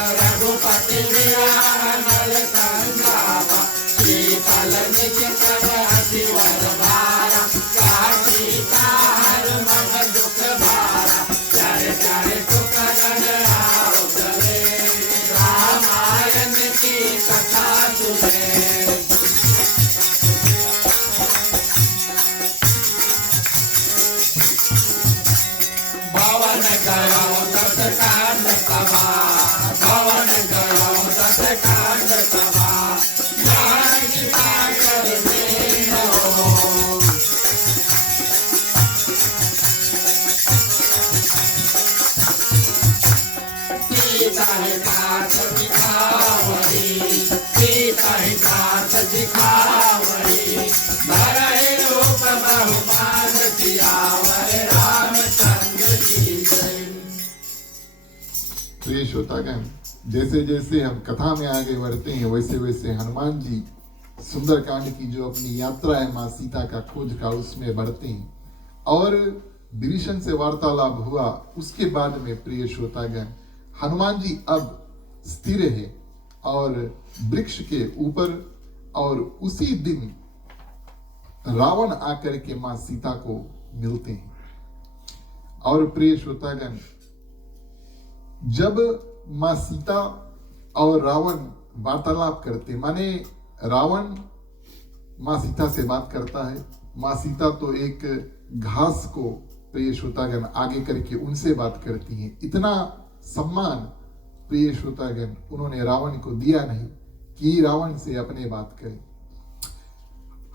रघुपति विरामल संतापा, शीतल निकेतन अति वर भारा, सीता हर मन दुख भारा, प्यारे प्यारे सुतगन आओ चले, रामायण की कथा सुने। भवन गयो दस कांड सभा, भवन गयो दस कांड सभा, ज्ञान की सागर में हो। सीता है कांत दिखावरी, सीता है कांत दिखावरी, भरहि रूप बहुमान सियावर, रामचंद्र की जय। प्रिय श्रोतागण, जैसे जैसे हम कथा में आगे बढ़ते हैं वैसे वैसे हनुमान जी सुंदरकांड की जो अपनी यात्रा है माँ सीता का खोज का उसमें बढ़ते हैं। और विभीषण से वार्तालाप हुआ उसके बाद में प्रिय श्रोतागण हनुमान जी अब स्थिर है और वृक्ष के ऊपर, और उसी दिन रावण आकर के माँ सीता को मिलते हैं। और प्रिय श्रोतागण, जब माँ सीता और रावण वार्तालाप करते, माने रावण माँ सीता से बात करता है, माँ सीता तो एक घास को प्रिय श्रोतागण आगे करके उनसे बात करती हैं। इतना सम्मान प्रिय श्रोतागण उन्होंने रावण को दिया नहीं कि रावण से अपने बात करें।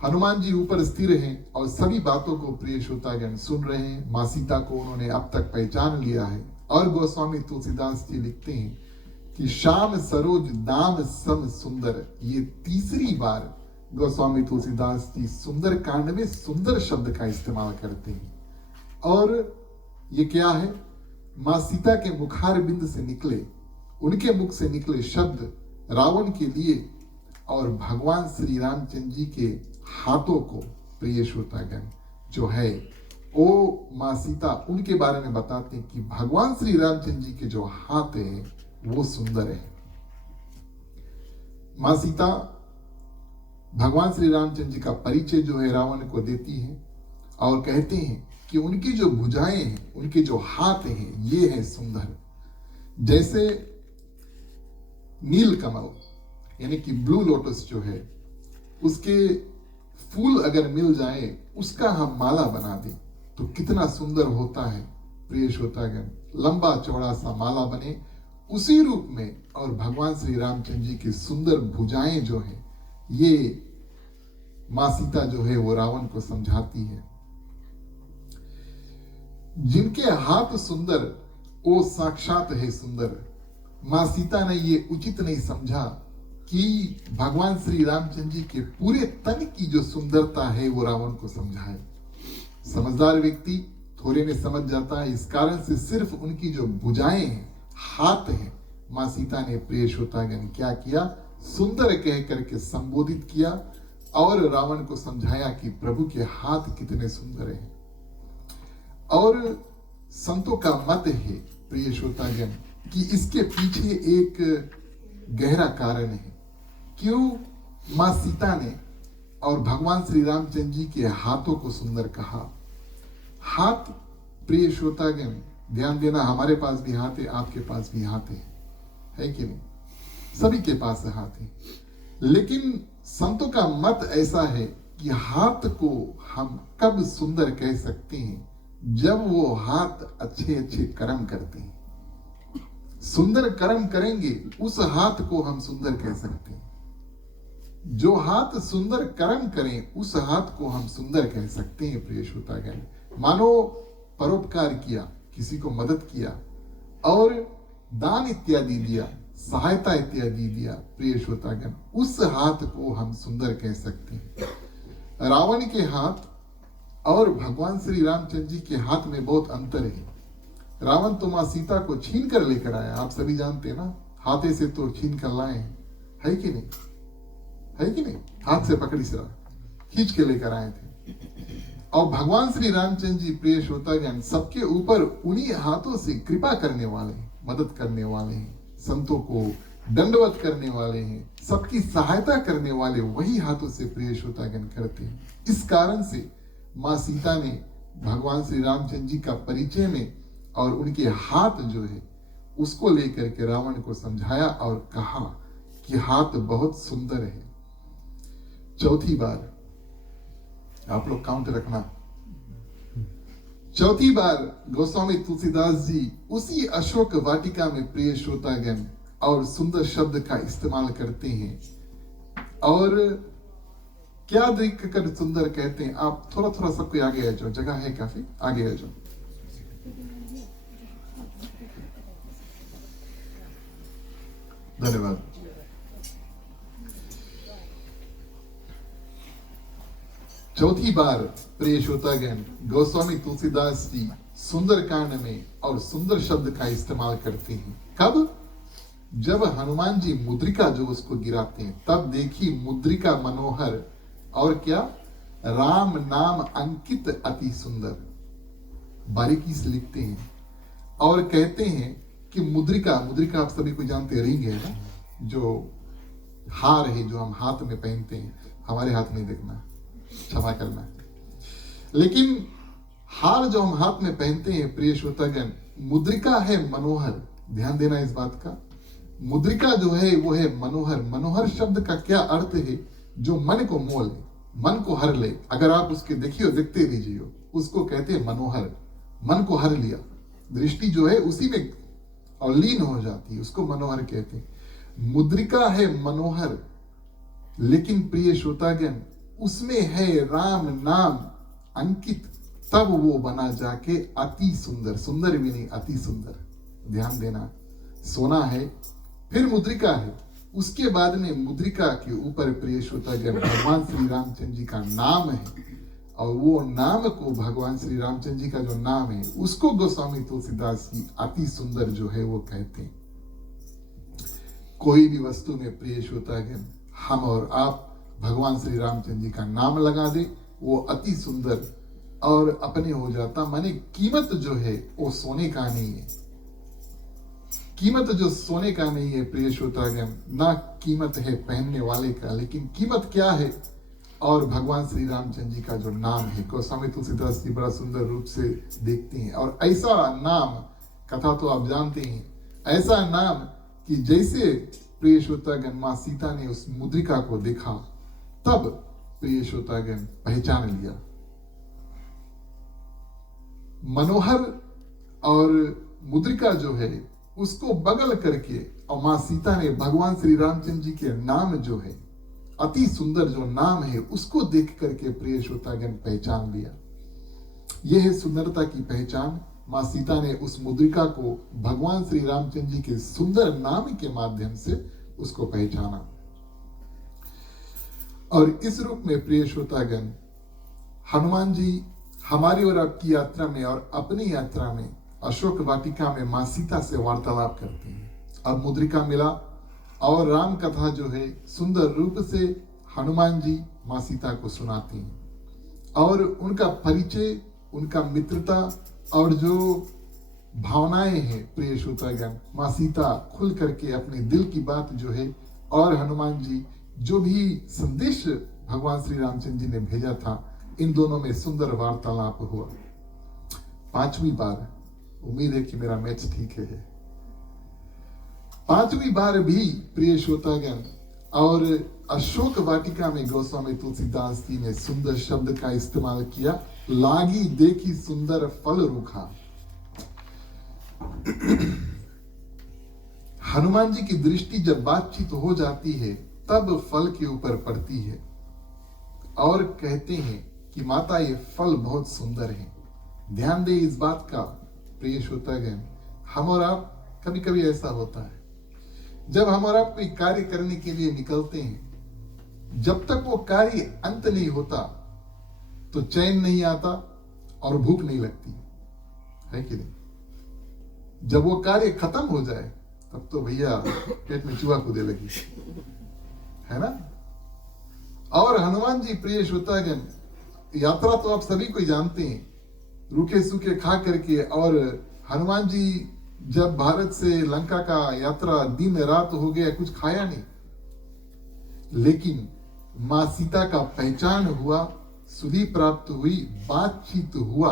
हनुमान जी ऊपर स्थिर हैं और सभी बातों को प्रिय श्रोतागण सुन रहे हैं। माँ सीता को उन्होंने अब तक पहचान लिया है। और गोस्वामी तुलसीदास जी लिखते हैं कि श्याम सरोज दाम सम सुंदर, ये तीसरी बार गोस्वामी तुलसीदास जी सुंदर कांड में सुंदर शब्द का इस्तेमाल करते हैं। और ये क्या है? माँ सीता के मुखार बिंद से निकले, उनके मुख से निकले शब्द रावण के लिए और भगवान श्री रामचंद्र जी के हाथों को प्रिय श्रोतागण जो है वो माँ सीता उनके बारे में बताते हैं कि भगवान श्री रामचंद्र जी के जो हाथ है वो सुंदर है। माँ सीता भगवान श्री रामचंद्र जी का परिचय जो है रावण को देती है और कहते हैं कि उनकी जो भुजाएं हैं, उनके जो हाथ हैं, ये है सुंदर। जैसे नील कमल यानी कि ब्लू लोटस जो है उसके फूल अगर मिल जाए, उसका हम माला बना दें तो कितना सुंदर होता है प्रिय श्रोतागण। लंबा चौड़ा सा माला बने उसी रूप में, और भगवान श्री रामचंद्र जी की सुंदर भुजाएं जो है ये माँ सीता जो है वो रावण को समझाती है। जिनके हाथ सुंदर वो साक्षात है सुंदर। माँ सीता ने ये उचित नहीं समझा कि भगवान श्री रामचंद्र जी के पूरे तन की जो सुंदरता है वो रावण को समझाए। समझदार व्यक्ति थोड़े में समझ जाता है। इस कारण से सिर्फ उनकी जो भुजाएं हैं, हाथ हैं, माँ सीता ने प्रिय श्रोतागण क्या किया? सुंदर कह करके संबोधित किया और रावण को समझाया कि प्रभु के हाथ कितने सुंदर हैं। और संतों का मत है प्रिय श्रोतागण कि इसके पीछे एक गहरा कारण है। क्यों मां सीता ने और भगवान श्री रामचंद्र जी के हाथों को सुंदर कहा? हाथ प्रिय श्रोतागण ध्यान देना, हमारे पास भी हाथ है, आपके पास भी हाथ है कि नहीं? सभी के पास हाथ है। लेकिन संतों का मत ऐसा है कि हाथ को हम कब सुंदर कह सकते हैं? जब वो हाथ अच्छे अच्छे कर्म करते हैं, सुंदर कर्म करेंगे, उस हाथ को हम सुंदर कह सकते हैं। जो हाथ सुंदर कर्म करें, उस हाथ को हम सुंदर कह सकते हैं प्रिय श्रोतागण। मानो परोपकार किया, किसी को मदद किया और दान इत्यादि दिया, सहायता इत्यादि दिया प्रिय श्रोतागण, उस हाथ को हम सुंदर कह सकते हैं। रावण के हाथ और भगवान श्री रामचंद्र जी के हाथ में बहुत अंतर है। रावण तो मां सीता को छीन कर लेकर आया, आप सभी जानते हैं ना, हाथे से तो छीन कर लाए है कि नहीं? है कि नहीं? हाथ से पकड़ी से खींच के लेकर आए थे। और भगवान श्री रामचंद्र जी प्रिय श्रोतागण सबके ऊपर उन्हीं हाथों से कृपा करने वाले हैं, मदद करने वाले हैं, संतों को दंडवत करने वाले हैं, सबकी सहायता करने वाले वही हाथों से प्रिय श्रोतागण करते हैं। इस कारण से मां सीता ने भगवान श्री रामचंद्र जी का परिचय में और उनके हाथ जो है उसको लेकर के रावण को समझाया और कहा कि हाथ बहुत सुंदर है। चौथी बार, आप लोग काउंट रखना, चौथी बार गोस्वामी तुलसीदास जी उसी अशोक वाटिका में प्रिय श्रोतागण और सुंदर शब्द का इस्तेमाल करते हैं। और क्या देख कर सुंदर कहते हैं? आप थोड़ा थोड़ा सबको आगे आ जाओ, जगह है काफी, आगे आ जाओ। धन्यवाद। चौथी बार प्रिय श्रोतागण गोस्वामी तुलसीदास जी सुंदर कांड में और सुंदर शब्द का इस्तेमाल करते हैं। कब? जब हनुमान जी मुद्रिका जो उसको गिराते हैं, तब देखी मुद्रिका मनोहर और क्या? राम नाम अंकित अति सुंदर। बारीकी से लिखते हैं और कहते हैं कि मुद्रिका, मुद्रिका आप सभी को जानते हैं, रिंग है ना, जो हार है जो हम हाथ में पहनते हैं। हमारे हाथ नहीं देखना, क्षमा करना, लेकिन हार जो हम हाथ में पहनते हैं प्रिय श्रोतागण, मुद्रिका है मनोहर। ध्यान देना इस बात का, मुद्रिका जो है वो है मनोहर। मनोहर शब्द का क्या अर्थ है? जो मन को मोह ले, मन को हर ले। अगर आप उसके देखिए, देखते रहिए, उसको कहते हैं मनोहर। मन को हर लिया, दृष्टि जो है उसी में और लीन हो जाती है, उसको मनोहर कहते हैं। मुद्रिका है मनोहर, लेकिन प्रिय श्रोतागण उसमें है राम नाम अंकित, तब वो बना जाके अति सुंदर। सुंदर भी नहीं, अति सुंदर। ध्यान देना, सोना है, फिर मुद्रिका है, उसके बाद में मुद्रिका के ऊपर प्रिय श्रोतागण भगवान श्री रामचंद्र जी का नाम है। और वो नाम को, भगवान श्री रामचंद्र जी का जो नाम है, उसको गोस्वामी तुलसीदास जी अति सुंदर जो है वो कहते हैं। कोई भी वस्तु में प्रिय श्रोतागण हम और आप भगवान श्री रामचंद्र जी का नाम लगा दे, वो अति सुंदर और अपने हो जाता। माने कीमत जो है वो सोने का नहीं है। कीमत जो सोने का नहीं है प्रिय श्रोतागण, ना कीमत है पहनने वाले का, लेकिन कीमत क्या है? और भगवान श्री रामचंद्र जी का जो नाम है, गोस्वामी तुलसीदास जी बड़ा सुंदर रूप से देखते हैं। और ऐसा नाम, कथा तो आप जानते हैं, ऐसा नाम कि जैसे प्रिय श्रोतागण मां सीता ने उस मुद्रिका को देखा, तब प्रिय श्रोतागण पहचान लिया। मनोहर और मुद्रिका जो है उसको बगल करके, और मां सीता ने भगवान श्री रामचंद्र जी के नाम जो है, अति सुंदर जो नाम है, उसको देख करके प्रिय श्रोतागण पहचान लिया। यह है सुंदरता की पहचान। मां सीता ने उस मुद्रिका को भगवान श्री रामचंद्र जी के सुंदर नाम के माध्यम से उसको पहचाना। और इस रूप में प्रिय श्रोतागण हनुमान जी हमारी और आपकी यात्रा में और अपनी यात्रा में अशोक वाटिका में मां सीता से वार्तालाप करते हैं। अब मुद्रिका मिला और राम कथा जो है सुंदर रूप से हनुमान जी माँ सीता को सुनाते हैं और उनका परिचय, उनका मित्रता और जो भावनाएं हैं प्रिय श्रोतागण, माँ सीता खुल करके अपने दिल की बात जो है और हनुमान जी जो भी संदेश भगवान श्री रामचंद्र जी ने भेजा था, इन दोनों में सुंदर वार्तालाप हुआ। 5वीं बार, उम्मीद है कि मेरा मैच ठीक है, 5वीं बार भी प्रिय श्रोतागण और अशोक वाटिका में गोस्वामी तुलसीदास जी ने सुंदर शब्द का इस्तेमाल किया, लागी देखी सुंदर फल रूखा। हनुमान जी की दृष्टि जब बातचीत हो जाती है तब फल के ऊपर पड़ती है और कहते हैं कि माता ये फल बहुत सुंदर है। ध्यान दे इस बात का प्रिय श्रोतागण, हम और आप कभी कभी ऐसा होता है, जब हम और आप कोई कार्य करने के लिए निकलते हैं, जब तक वो कार्य अंत नहीं होता तो चैन नहीं आता और भूख नहीं लगती है कि नहीं। जब वो कार्य खत्म हो जाए तब तो भैया पेट में चूहा कूदे लगी, है ना। और हनुमान जी प्रिय श्रोतागण, यात्रा तो आप सभी कोई जानते हैं, रूखे सूखे खा करके, और हनुमान जी जब भारत से लंका का यात्रा दिन रात हो गया, कुछ खाया नहीं, लेकिन मां सीता का पहचान हुआ, सुधि प्राप्त हुई, बातचीत हुआ,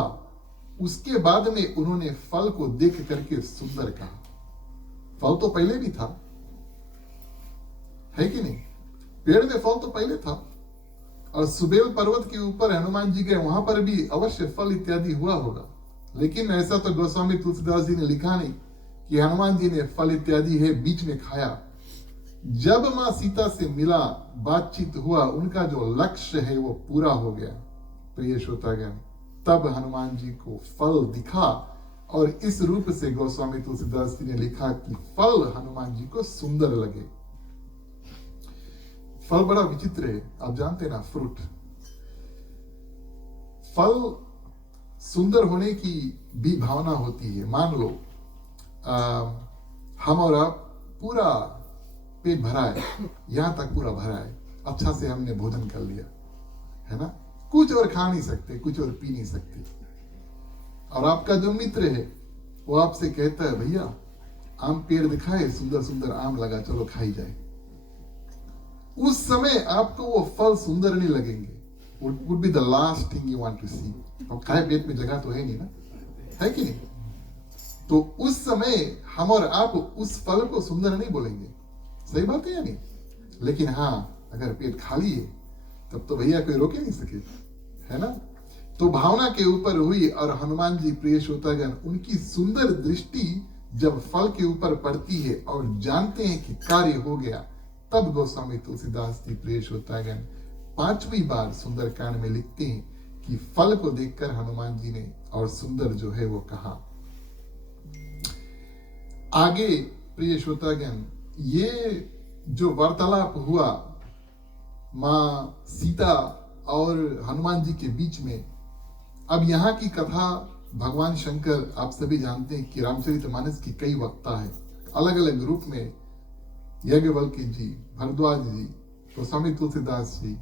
उसके बाद में उन्होंने फल को देख करके सुंदर कहा। फल तो पहले भी था, है कि नहीं, पेड़ में फल तो पहले था, और सुबेल पर्वत के ऊपर हनुमान जी गए, वहां पर भी अवश्य फल इत्यादि हुआ होगा, लेकिन ऐसा तो गोस्वामी तुलसीदास जी ने लिखा नहीं कि हनुमान जी ने फल इत्यादि है बीच में खाया। जब मां सीता से मिला, बातचीत हुआ, उनका जो लक्ष्य है वो पूरा हो गया प्रिय श्रोतागण, तब हनुमान जी को फल दिखा, और इस रूप से गोस्वामी तुलसीदास जी ने लिखा कि फल हनुमान जी को सुंदर लगे। फल बड़ा विचित्र है, आप जानते ना, फ्रूट, फल सुंदर होने की भी भावना होती है। मान लो हम और आप पूरा पेट भरा है, यहां तक पूरा भरा है, अच्छा से हमने भोजन कर लिया, है ना, कुछ और खा नहीं सकते, कुछ और पी नहीं सकते, और आपका जो मित्र है वो आपसे कहता है भैया आम पेड़ दिखाए, सुंदर सुंदर आम लगा, चलो खाई जाए। उस समय आपको वो फल सुंदर नहीं लगेंगे, would be the last thing you want to see। अब खाए पेट में जगह तो है नहीं ना, है कि नहीं। तो उस समय हम और आप उस फल को सुंदर नहीं बोलेंगे, सही बात है या नहीं। लेकिन हाँ, अगर पेट खाली है तब तो भैया कोई रोके नहीं सके, है ना। तो भावना के ऊपर हुई, और हनुमान जी प्रिय श्रोतागण, उनकी सुंदर दृष्टि जब फल के ऊपर पड़ती है और जानते हैं कि कार्य हो गया, तब गोस्वामी तुलसीदास जी प्रिय श्रोतागण 5वीं बार सुंदरकांड में लिखते हैं कि फल को देखकर हनुमान जी ने और सुंदर जो है वो कहा। आगे प्रिय श्रोतागण, ये जो वार्तालाप हुआ मां सीता और हनुमान जी के बीच में, अब यहाँ की कथा भगवान शंकर, आप सभी जानते हैं कि रामचरितमानस की कई वक्ता है, अलग अलग रूप में, याज्ञवल्क्य जी, भरद्वाज जी, गोस्वामी तुलसीदास जी,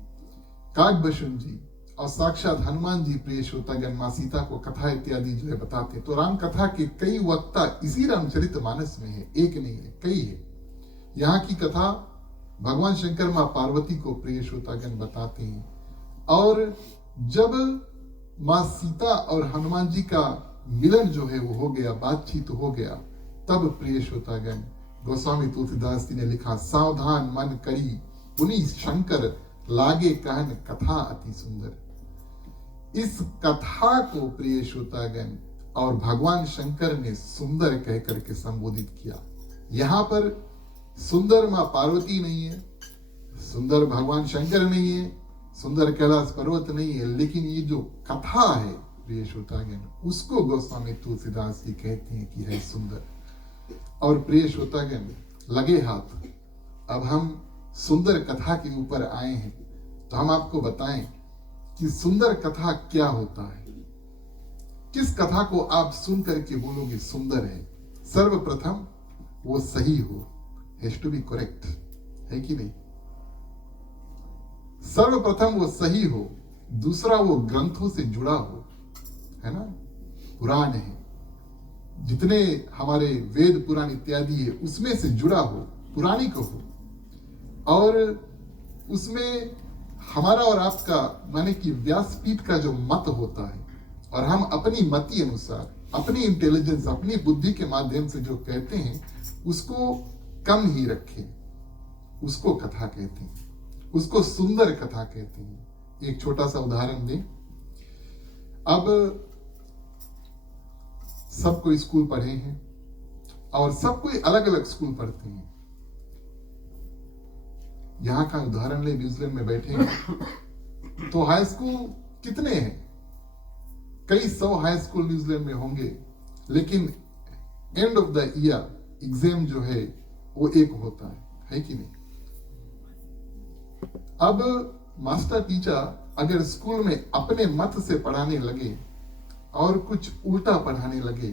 काकभूषण जी, और साक्षात हनुमान जी प्रिय श्रोतागण मां सीता को कथा इत्यादि जो है बताते। तो राम कथा के कई वक्ता इसी रामचरितमानस में है, एक नहीं है, कई है। यहाँ की कथा भगवान शंकर मां पार्वती को प्रिय श्रोतागण बताते हैं, और जब मां सीता और हनुमान जी का मिलन जो है वो हो गया, बातचीत हो गया, तब प्रिय श्रोतागण गोस्वामी तुलसीदास जी ने लिखा, सावधान मन करी पुनि शंकर, लागे कहन कथा अति सुंदर। इस कथा को प्रिय श्रोतागण और भगवान शंकर ने सुंदर कह करके संबोधित किया। यहाँ पर सुंदर मां पार्वती नहीं है, सुंदर भगवान शंकर नहीं है, सुंदर कैलाश पर्वत नहीं है, लेकिन ये जो कथा है प्रिय श्रोतागण, उसको गोस्वामी तुलसीदास जी कहते हैं कि है सुंदर। और प्रिय श्रोतागण, लगे हाथ, अब हम सुंदर कथा के ऊपर आए हैं, तो हम आपको बताएं कि सुंदर कथा क्या होता है। किस कथा को आप सुन करके बोलोगे सुंदर है? सर्वप्रथम वो सही हो, हैज टू बी करेक्ट, है कि नहीं? सर्वप्रथम वो सही हो, दूसरा वो ग्रंथों से जुड़ा हो, है ना? पुराण है, जितने हमारे वेद पुराण इत्यादि है उसमें से जुड़ा हो, पुराणिक हो, और उसमें हमारा और आपका माने कि व्यासपीठ का जो मत होता है, और हम अपनी मति अनुसार, अपनी इंटेलिजेंस, अपनी बुद्धि के माध्यम से जो कहते हैं उसको कम ही रखें, उसको कथा कहते हैं, उसको सुंदर कथा कहते हैं। एक छोटा सा उदाहरण दें। अब सब कोई स्कूल पढ़े हैं और सब कोई अलग अलग स्कूल पढ़ते हैं। यहां का उदाहरण ले, न्यूजीलैंड में बैठे हैं तो हाई स्कूल कितने हैं? कई 100 हाई स्कूल न्यूजीलैंड में होंगे, लेकिन end of the year exam जो है वो एक होता है कि नहीं? अब मास्टर टीचर अगर स्कूल में अपने मत से पढ़ाने लगे और कुछ उल्टा पढ़ाने लगे,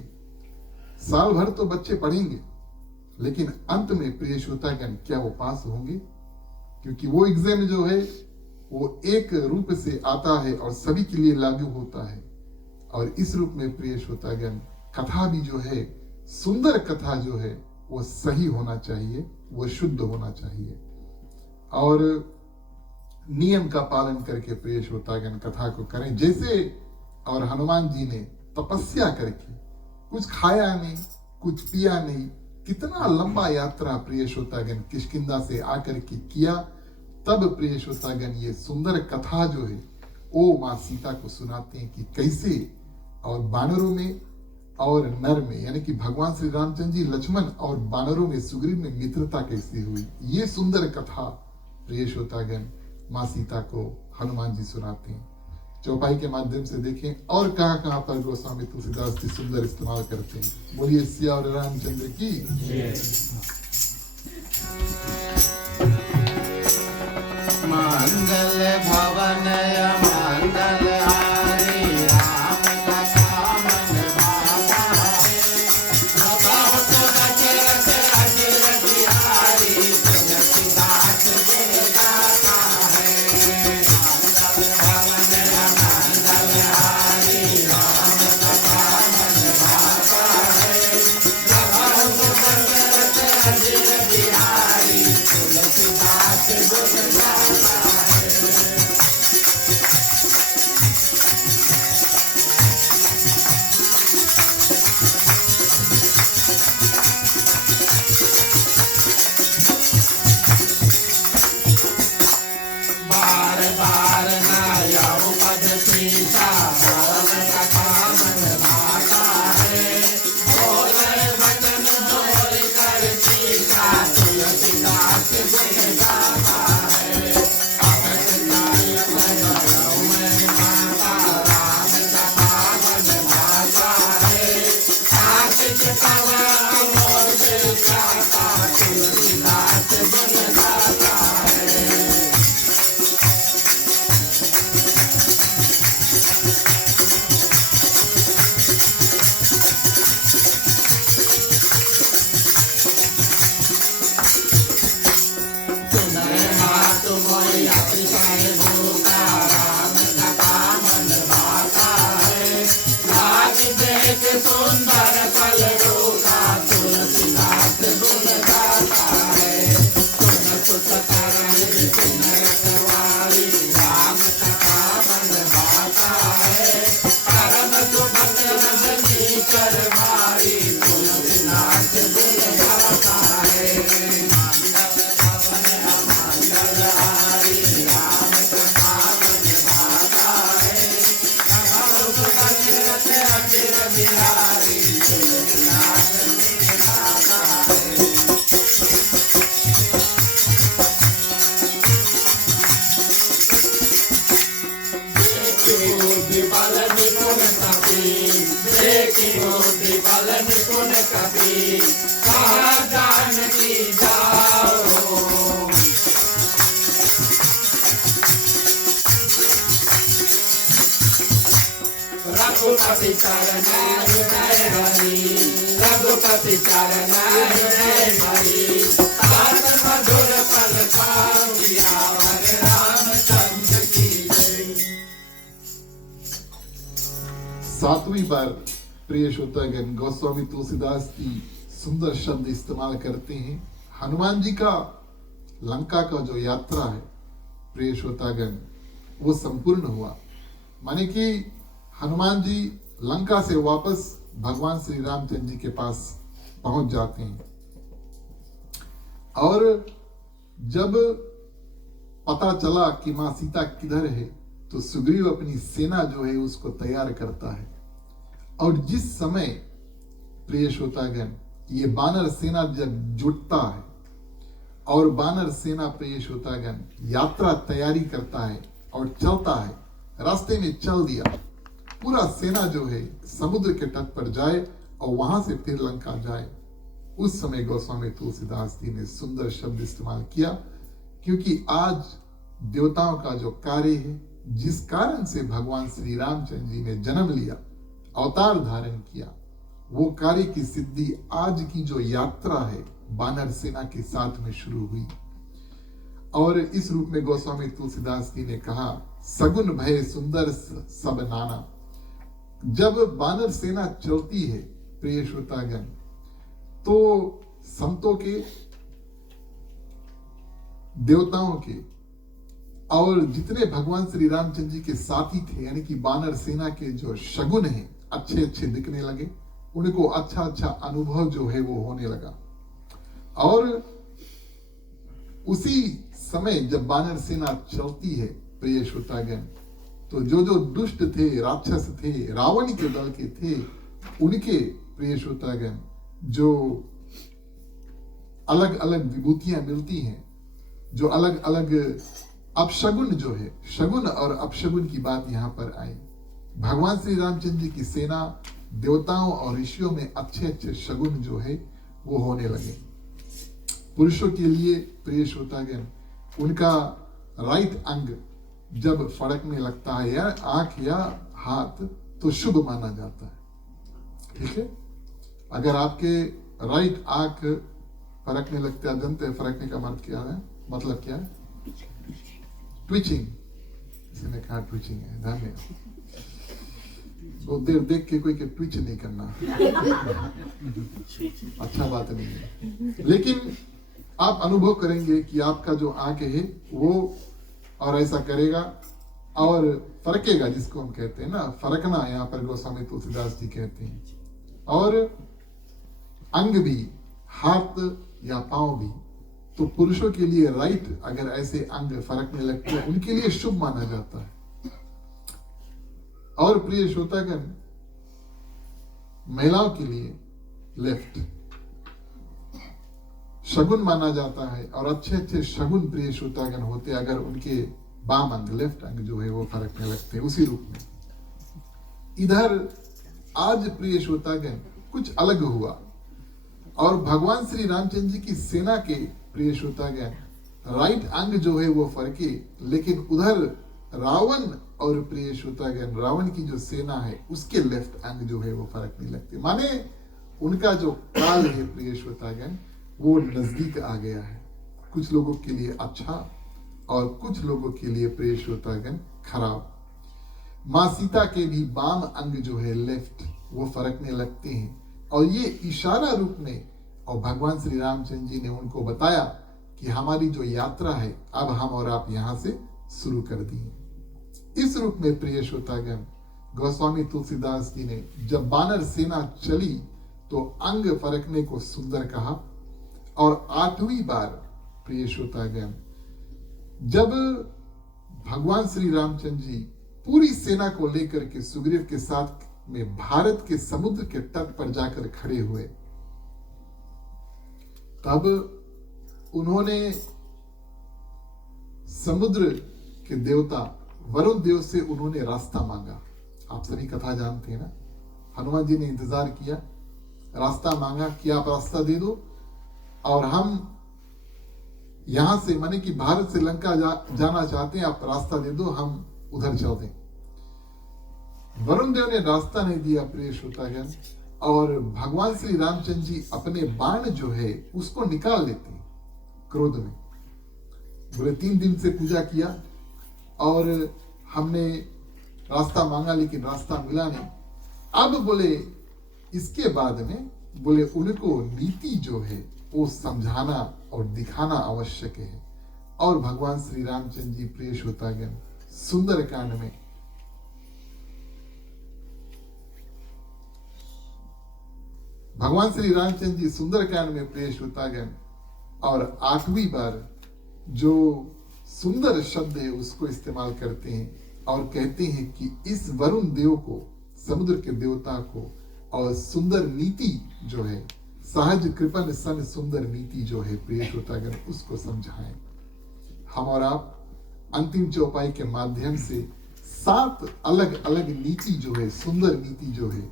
साल भर तो बच्चे पढ़ेंगे, लेकिन अंत में प्रिय श्रोतागण क्या वो पास होंगे? क्योंकि वो एग्जाम जो है वो एक रूप से आता है और सभी के लिए लागू होता है। और इस रूप में प्रिय श्रोतागण कथा भी जो है, सुंदर कथा जो है वो सही होना चाहिए, वो शुद्ध होना चाहिए, और नियम का पालन करके प्रिय श्रोतागण कथा को करें। जैसे और हनुमान जी ने तपस्या करके कुछ खाया नहीं, कुछ पिया नहीं, कितना लंबा यात्रा प्रिय श्रोतागण किष्किंधा से आकर के किया, तब प्रिय श्रोतागण ये सुंदर कथा जो है वो माँ सीता को सुनाते हैं कि कैसे और बानरों में और नर में, यानी कि भगवान श्री रामचंद्र जी लक्ष्मण और बानरों में सुग्रीव में मित्रता कैसी हुई। ये सुंदर कथा प्रिय श्रोतागण माँ सीता को हनुमान जी सुनाते हैं। चौपाई के माध्यम से देखें और कहां कहां पर गोस्वामी तुलसीदास जी सुंदर इस्तेमाल करते हैं। बोलिए सियावर रामचंद्र की। मंगल भवन मंगल हारी राम कथा मन भाता है। बाबा तो दशरथ अजर बिहारी तुलसीदास गुण गाता है। मंगल भवन मंगल हारी राम कथा मन भाता है। बाबा तो दशरथ अजर बिहारी तुलसीदास गुण गाता है। बार बार नया उपद सीता राम कथा मन भाता है। बोले वचन जोर कर सीता तुलसीदास गुण गाता है। अवध काल भैरव में माता राम कथा मन भाता है। आशिक तव अमोर दिल जाता तुलसीदास गुण गाता है। सुनय मातु मोय अतिशय भूखा राम कथा मन भाता है। राज देख सुंदर फल रूखा तुलसीदास गुण गाता है। सुन सुत तरल बिपिन रखवाली राम कथा मन भाता है। परम सुभग रजनी कर भाई तुलसीदास गुण गाता है। मंगल हारी राम कथा मन भाता है। बाबा दशरथ अजर बिहारी तुलसीदास गुण गाता है। देखी बुद्धि बल निपुण कपि, देखी बुद्धि बल निपुण कपि, कहा जानकी जाओ। रघुपति चरण हृदय भरी रघुपति चरण हृदय भरी तात मधुर पल पाविया वर रामचंद्र की जय। सातवीं बार प्रिय श्रोतागण गोस्वामी तुलसीदास जी सुंदर शब्द इस्तेमाल करते हैं। हनुमान जी का लंका का जो यात्रा है प्रिय श्रोतागण वो संपूर्ण हुआ, माने कि हनुमान जी लंका से वापस भगवान श्री रामचंद्र जी के पास पहुंच जाते हैं। और जब पता चला कि मां सीता किधर है तो सुग्रीव अपनी सेना जो है उसको तैयार करता है। और जिस समय प्रिय श्रोतागण ये बानर सेना जब जुटता है और बानर सेना प्रिय श्रोतागण यात्रा तैयारी करता है और चलता है, रास्ते में चल दिया, पूरा सेना जो है समुद्र के तट पर जाए और वहां से फिर लंका जाए, उस समय गोस्वामी तुलसीदास जी ने सुंदर शब्द इस्तेमाल किया, क्योंकि आज देवताओं का जो कार्य है, जिस कारण से भगवान श्री रामचंद्र जी ने जन्म लिया, अवतार धारण किया, वो कार्य की सिद्धि आज की जो यात्रा है बानर सेना के साथ में शुरू हुई। और इस रूप में गोस्वामी तुलसीदास जी ने कहा, सगुन भय सुंदर सब नाना। जब बानर सेना चलती है प्रिय श्रोतागण तो संतों के, देवताओं के और जितने भगवान श्री रामचंद्र जी के साथी थे, यानी कि बानर सेना के जो शगुन हैं अच्छे अच्छे दिखने लगे, उनको अच्छा अच्छा अनुभव जो है वो होने लगा। और उसी समय जब बानर सेना चलती है प्रिय श्रोतागण तो जो जो दुष्ट थे, राक्षस थे, रावण के दल के थे, उनके प्रिय श्रोतागण जो अलग अलग विभूतियां मिलती हैं, जो अलग अलग अपशगुन जो है, शगुन और अपशगुन की बात यहां पर आई। भगवान श्री रामचंद्र जी की सेना, देवताओं और ऋषियों में अच्छे अच्छे शगुन जो है वो होने लगे। पुरुषों के लिए प्रिय श्रोतागण उनका राइट अंग जब फड़कने लगता है या आंख या हाथ तो शुभ माना जाता है। ठीक है, अगर आपके राइट आंख फड़कने लगता है, जानते हैं फड़कने का मतलब क्या है? ट्विचिंग, किसी ने कहा ट्विचिंग है, ध्यान में तो देर देख के कोई के ट्विच नहीं करना अच्छा बात नहीं है। लेकिन आप अनुभव करेंगे कि आपका जो आंख है वो और ऐसा करेगा और फरकेगा, जिसको हम कहते हैं ना फरकना, यहाँ पर गोस्वामी तुलसीदास जी कहते हैं। और अंग भी, हाथ या पांव भी, तो पुरुषों के लिए राइट अगर ऐसे अंग फरकने लगते हैं उनके लिए शुभ माना जाता है। और प्रिय श्रोतागण महिलाओं के लिए लेफ्ट शगुन माना जाता है। और अच्छे अच्छे शगुन प्रिय श्रोतागण होते अगर उनके बाम अंग, लेफ्ट अंग जो है वो फरकने लगते हैं उसी रूप में। इधर आज प्रिय श्रोतागण कुछ अलग हुआ और भगवान श्री रामचंद्र जी की सेना के प्रिय श्रोतागण राइट अंग जो है वो फरके, लेकिन उधर रावण और प्रिय श्रोतागण रावण की जो सेना है उसके लेफ्ट अंग जो है वो फरकने लगते, माने उनका जो काल है प्रिय श्रोतागण वो नजदीक आ गया है। कुछ लोगों के लिए अच्छा और कुछ लोगों के लिए प्रिय श्रोतागण खराब। मां सीता के भी बाम अंग जो है लेफ्ट वो फरकने लगते हैं और ये इशारा रूप में, और भगवान श्री रामचंद्र जी ने उनको बताया कि हमारी जो यात्रा है अब हम और आप यहां से शुरू कर दिए। इस रूप में प्रिय श्रोतागण गोस्वामी तुलसीदास जी ने जब बानर सेना चली तो अंग फरकने को सुंदर कहा। और 8वीं बार प्रिय श्रोतागण जब भगवान श्री रामचंद्र जी पूरी सेना को लेकर के सुग्रीव के साथ में भारत के समुद्र के तट पर जाकर खड़े हुए, तब उन्होंने समुद्र के देवता वरुण देव से उन्होंने रास्ता मांगा। आप सभी कथा जानते हैं ना, हनुमान जी ने इंतजार किया, रास्ता मांगा कि आप रास्ता दे दो और हम यहां से, माने कि भारत से लंका जाना चाहते हैं, आप रास्ता दे दो, हम उधर चल दें। वरुण देव ने रास्ता नहीं दिया प्रिय श्रोतागण, और भगवान श्री रामचंद्र जी अपने बाण जो है उसको निकाल लेते हैं क्रोध में। बोले 3 दिन से पूजा किया और हमने रास्ता मांगा लेकिन रास्ता मिला नहीं। अब बोले इसके बाद में बोले उनको नीति जो है वो समझाना और दिखाना आवश्यक है। और भगवान श्री रामचंद्र जी प्रिय श्रोतागण सुंदरकांड में भगवान श्री रामचंद्र जी सुंदरकांड में प्रिय श्रोतागण और 8वीं बार जो सुंदर शब्द है उसको इस्तेमाल करते हैं और कहते हैं कि इस वरुण देव को, समुद्र के देवता को, और सुंदर नीति जो है, सहज कृपन सन सुंदर नीति जो है प्रिय श्रोतागण उसको समझाएं। हम और आप अंतिम चौपाई के माध्यम से 7 अलग अलग नीति जो है, सुंदर नीति जो है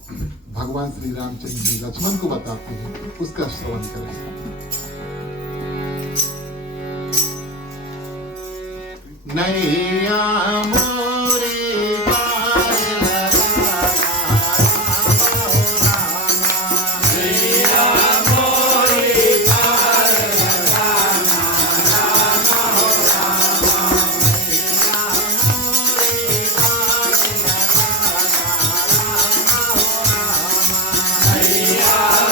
भगवान श्री रामचंद्र जी लक्ष्मण को बताते हैं, उसका श्रवण करें। नैया मोरे पार लगा नैया मोरे पार लगाना राम हो रामा। नैया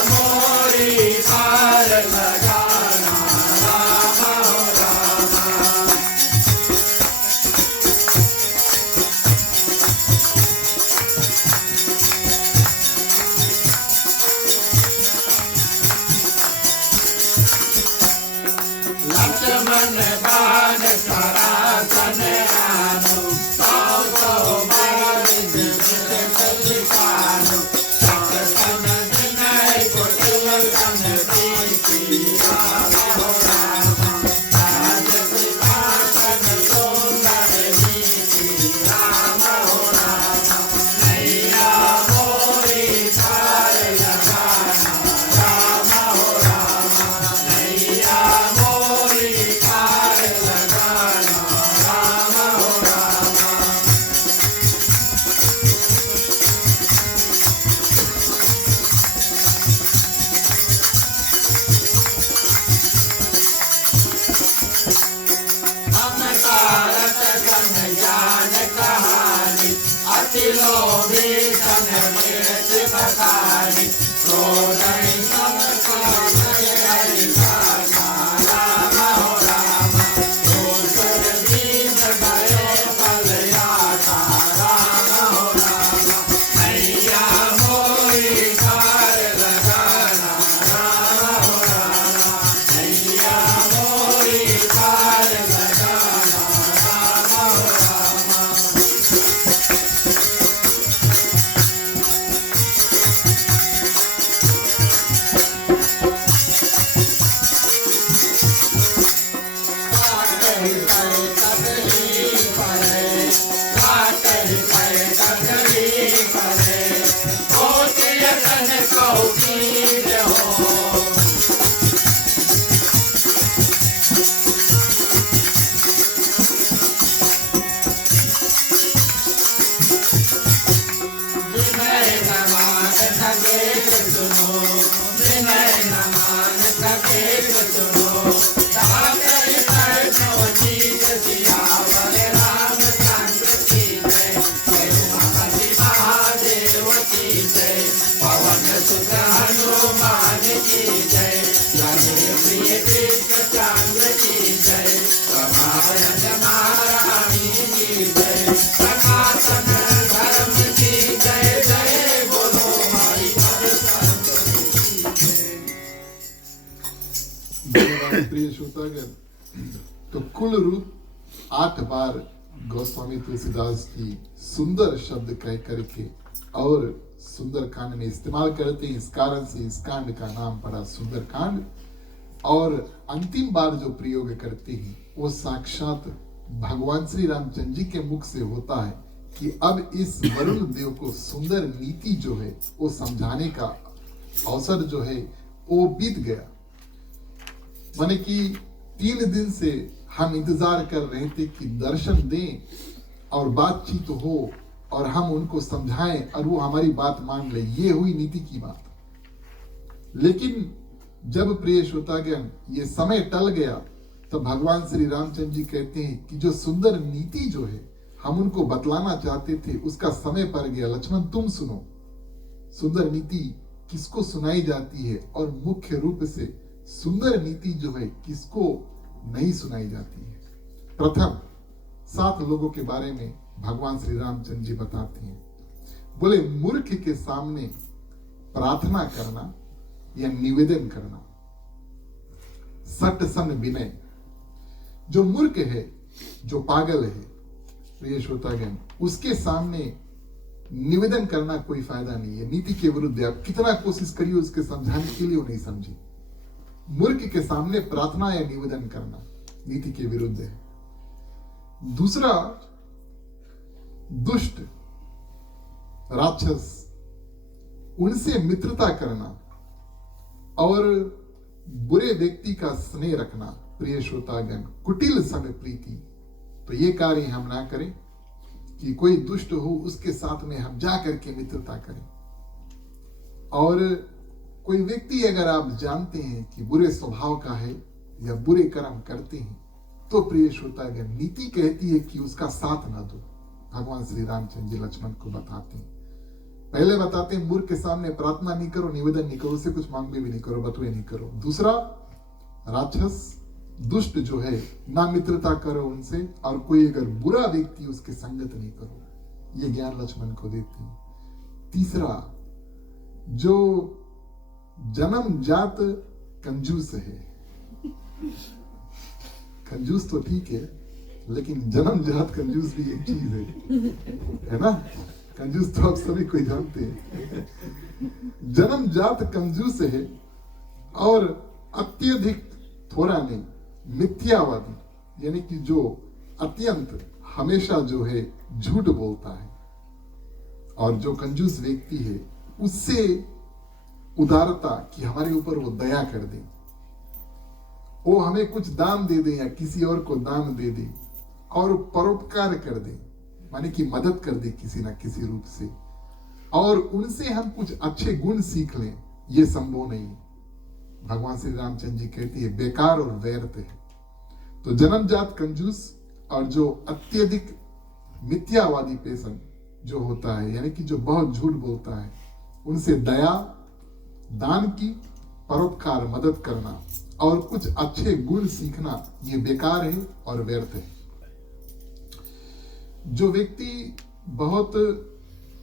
मोरे पार लगाना राम हो रामा। लक्ष्मण बाण सरासन आनु, सौ सौ बाण निज पानु। सकसन विनय कुटिल सन प्रीति राम हो रामा। राज सिंहासन सुंदर नीति राम हो रामा। नैया मोरे पार लगाना राम हो रामा। नैया मोरे पार लगाना राम हो रामा। हम कारत सन ज्ञान कहानी, अति लोभी सन मृत बखानी। क्रोधै सम कामय हरि जाना राम हो रामा। दूसर दीन गए फल याता राम हो रामा। नैया मोरे पार लगाना राम हो रामा। नैया मोरे पार लगाना राम हो रामा। प्रिय श्रोतागण, तो कुल रूप 8 बार गोस्वामी तुलसीदास जी सुंदर शब्द कह करके और सुंदर कांड में इस्तेमाल करते हैं। इस कारण से इस कांड का नाम पड़ा सुंदर कांड। और अंतिम बार जो प्रयोग करते हैं वो साक्षात भगवान श्री रामचंद्र जी के मुख से होता है कि अब इस वरुण देव को सुंदर नीति जो है वो समझाने का अवसर जो है वो बीत गया। माने कि 3 दिन से हम इंतजार कर रहे थे कि दर्शन दें और बातचीत हो और हम उनको समझाएं और वो हमारी बात मान ले, ये हुई नीति की बात। लेकिन जब प्रिय श्रोतागण ये समय टल गया, तो भगवान श्री रामचंद्र जी कहते हैं कि जो सुंदर नीति जो है हम उनको बतलाना चाहते थे, उसका समय पर गया। लक्ष्मण तुम सुनो, सुंदर नीति किसको सुनाई जाती है और मुख्य रूप से सुंदर नीति जो है किसको नहीं सुनाई जाती है। प्रथम 7 लोगों के बारे में भगवान श्री रामचंद्र जी बताते हैं। बोले मूर्ख के सामने प्रार्थना करना या निवेदन करना, सट सन विनय। जो मूर्ख है, जो पागल है प्रिय श्रोतागण, उसके सामने निवेदन करना कोई फायदा नहीं है, नीति के विरुद्ध। आप कितना कोशिश करिए उसके समझाने के लिए, वो नहीं समझे। मूर्ख के सामने प्रार्थना या निवेदन करना नीति के विरुद्ध है। दूसरा, दुष्ट राक्षस, उनसे मित्रता करना और बुरे व्यक्ति का स्नेह रखना। प्रिय श्रोतागण, कुटिल समय प्रीति, तो ये कार्य हम ना करें कि कोई दुष्ट हो उसके साथ में हम जा करके मित्रता करें। और कोई व्यक्ति अगर आप जानते हैं कि बुरे स्वभाव का है या बुरे कर्म करते हैं, तो प्रिय श्रोतागण, नीति कहती है कि उसका साथ ना दो। भगवान श्री रामचंद्र जी लक्ष्मण को बताते हैं, पहले बताते हैं मूर्ख के सामने प्रार्थना नहीं करो, निवेदन नहीं करो, उससे कुछ मांगे भी नहीं करो, बतुए नहीं करो। दूसरा, राक्षस दुष्ट जो है ना मित्रता करो उनसे, और कोई अगर बुरा व्यक्ति उसके संगत नहीं करो। ये ज्ञान लक्ष्मण को देते हैं। तीसरा, जो जन्मजात कंजूस है। कंजूस तो ठीक है, लेकिन जन्मजात कंजूस भी एक चीज है ना। कंजूस तो आप सभी कोई जानते हैं। जन्मजात कंजूस है और अत्यधिक थोड़ा नहीं, मिथ्यावादी, यानी कि जो अत्यंत हमेशा जो है झूठ बोलता है। और जो कंजूस व्यक्ति है उससे उदारता, कि हमारे ऊपर वो दया कर दे, वो हमें कुछ दान दे दे या किसी और को दान दे दे और परोपकार कर दे, माने कि मदद कर दे किसी ना किसी रूप से, और उनसे हम कुछ अच्छे गुण सीख लें, ये संभव नहीं है। भगवान श्री रामचंद्र जी कहते हैं बेकार और व्यर्थ है। तो जन्मजात कंजूस और जो अत्यधिक मिथ्यावादी पेशन जो होता है, यानी कि जो बहुत झूठ बोलता है, उनसे दया, दान की, परोपकार, मदद करना और कुछ अच्छे गुण सीखना, ये बेकार है और व्यर्थ है। जो व्यक्ति बहुत,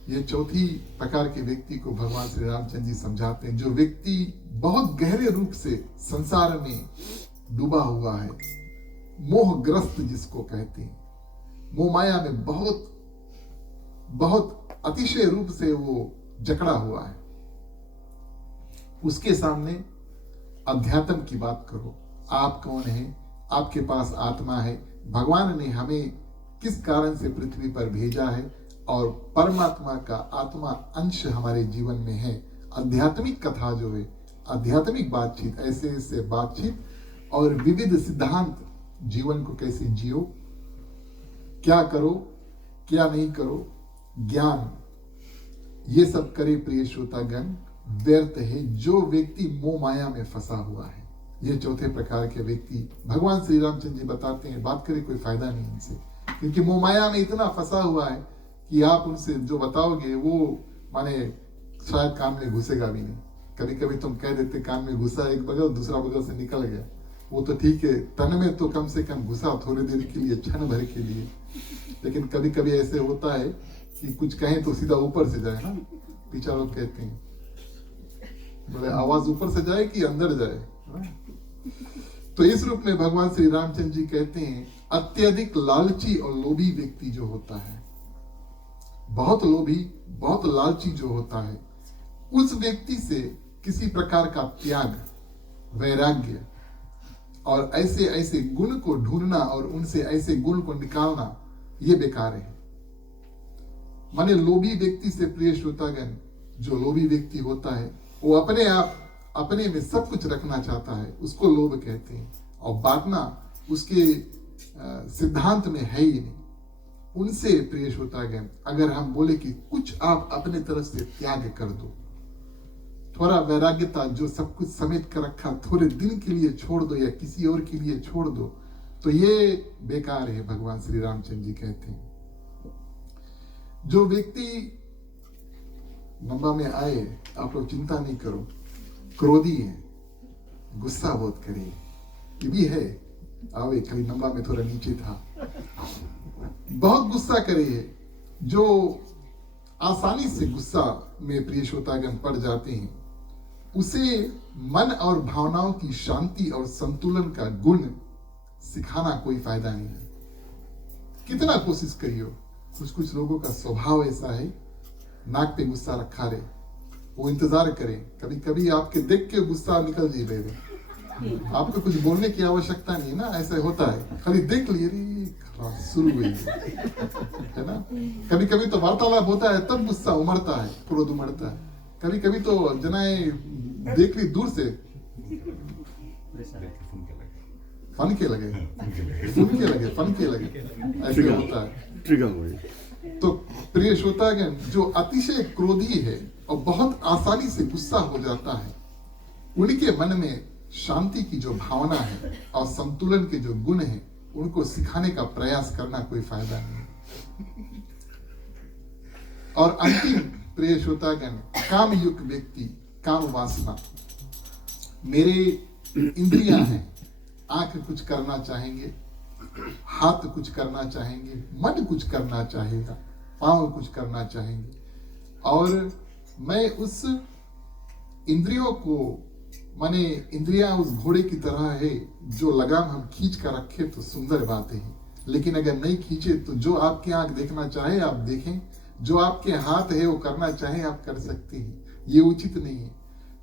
ये चौथी प्रकार के व्यक्ति को भगवान श्री रामचंद्र जी समझाते हैं, जो व्यक्ति बहुत गहरे रूप से संसार में डूबा हुआ है, मोहग्रस्त जिसको कहते हैं, मोह माया में बहुत बहुत अतिशय रूप से वो जकड़ा हुआ है, उसके सामने अध्यात्म की बात करो। आप कौन हैं? आपके पास आत्मा है, भगवान ने हमें किस कारण से पृथ्वी पर भेजा है और परमात्मा का आत्मा अंश हमारे जीवन में है। आध्यात्मिक कथा जो है, आध्यात्मिक बातचीत, ऐसे ऐसे बातचीत और विविध सिद्धांत, जीवन को कैसे जियो, क्या करो क्या नहीं करो, ज्ञान, ये सब करे प्रिय श्रोतागण, व्यर्थ है जो व्यक्ति मोह माया में फंसा हुआ है। ये चौथे प्रकार के व्यक्ति भगवान श्री रामचंद्र जी बताते हैं, बात करे कोई फायदा नहीं इनसे, क्योंकि मोह माया में इतना फंसा हुआ है कि आप उनसे जो बताओगे वो माने शायद कान में घुसेगा भी नहीं। कभी कभी तुम कह देते कान में घुसा एक बगल, दूसरा बगल से निकल गया, वो तो ठीक है, तन में तो कम से कम घुसा थोड़ी देर के लिए, क्षण भर के लिए। लेकिन कभी कभी ऐसे होता है कि कुछ कहें तो सीधा ऊपर से जाए ना, पीछा लोग कहते हैं, बोले आवाज ऊपर से जाए कि अंदर जाए। तो इस रूप में भगवान श्री रामचंद्र जी कहते हैं, अत्यधिक लालची और लोभी व्यक्ति जो होता है, बहुत लोभी, बहुत लालची जो होता है, उस व्यक्ति से किसी प्रकार का त्याग, वैराग्य और ऐसे ऐसे गुण को ढूंढना और उनसे ऐसे गुण को निकालना, ये बेकार है। माने लोभी व्यक्ति से प्रिय श्रोतागण, जो लोभी व्यक्ति होता है वो अपने आप, अपने में सब कुछ रखना चाहता है, उसको लोभ कहते हैं, और बांटना उसके सिद्धांत में है ही नहीं। उनसे प्रिय श्रोतागण अगर हम बोले कि कुछ आप अपने तरफ से त्याग कर दो, थोड़ा वैराग्यता जो सब कुछ समेट कर रखा थोड़े दिन के लिए छोड़ दो या किसी और के लिए छोड़ दो, तो ये बेकार है। भगवान श्री रामचंद्र जी कहते हैं जो व्यक्ति नंबा में आए, आप लोग चिंता नहीं करो, क्रोधी है, गुस्सा बहुत करे, ये भी है, आवे खाली नंबा में थोड़ा नीचे था, बहुत गुस्सा करे है, जो आसानी से गुस्सा में प्रिय श्रोतागण पड़ जाते हैं, उसे मन और भावनाओं की शांति और संतुलन का गुण सिखाना कोई फायदा नहीं है। कितना कोशिश करियो, कुछ कुछ लोगों का स्वभाव ऐसा है, नाक पे गुस्सा रखा रहे, वो इंतजार करें, कभी कभी आपके देख के गुस्सा निकल जी रहे, आपको कुछ बोलने की आवश्यकता नहीं है ना, ऐसा होता है, खाली देख लिए शुरू हुई है ना। कभी कभी तो वार्तालाप होता है तब गुस्सा उमड़ता है, क्रोध उमड़ता है, कभी कभी तो जनाए देख ली दूर से फन के लगे, ऐसे होता है। तो प्रिय श्रोतागण जो अतिशय क्रोधी है और बहुत आसानी से गुस्सा हो जाता है, उनके मन में शांति की जो भावना है और संतुलन के जो गुण है, उनको सिखाने का प्रयास करना कोई फायदा नहीं। और अंतिम प्रिय श्रोतागण काम युक्त व्यक्ति, काम वासना, मेरे इंद्रियां हैं, आंख कुछ करना चाहेंगे, हाथ कुछ करना चाहेंगे, मन कुछ करना चाहेगा, पांव कुछ करना चाहेंगे, और मैं उस इंद्रियों को, माने इंद्रियां उस घोड़े की तरह है, जो लगाम हम खींच कर रखे तो सुंदर बात है, लेकिन अगर नहीं खींचे तो जो आपकी आंख देखना चाहे आप देखें, जो आपके हाथ है वो करना चाहे आप कर सकते हैं, ये उचित नहीं है।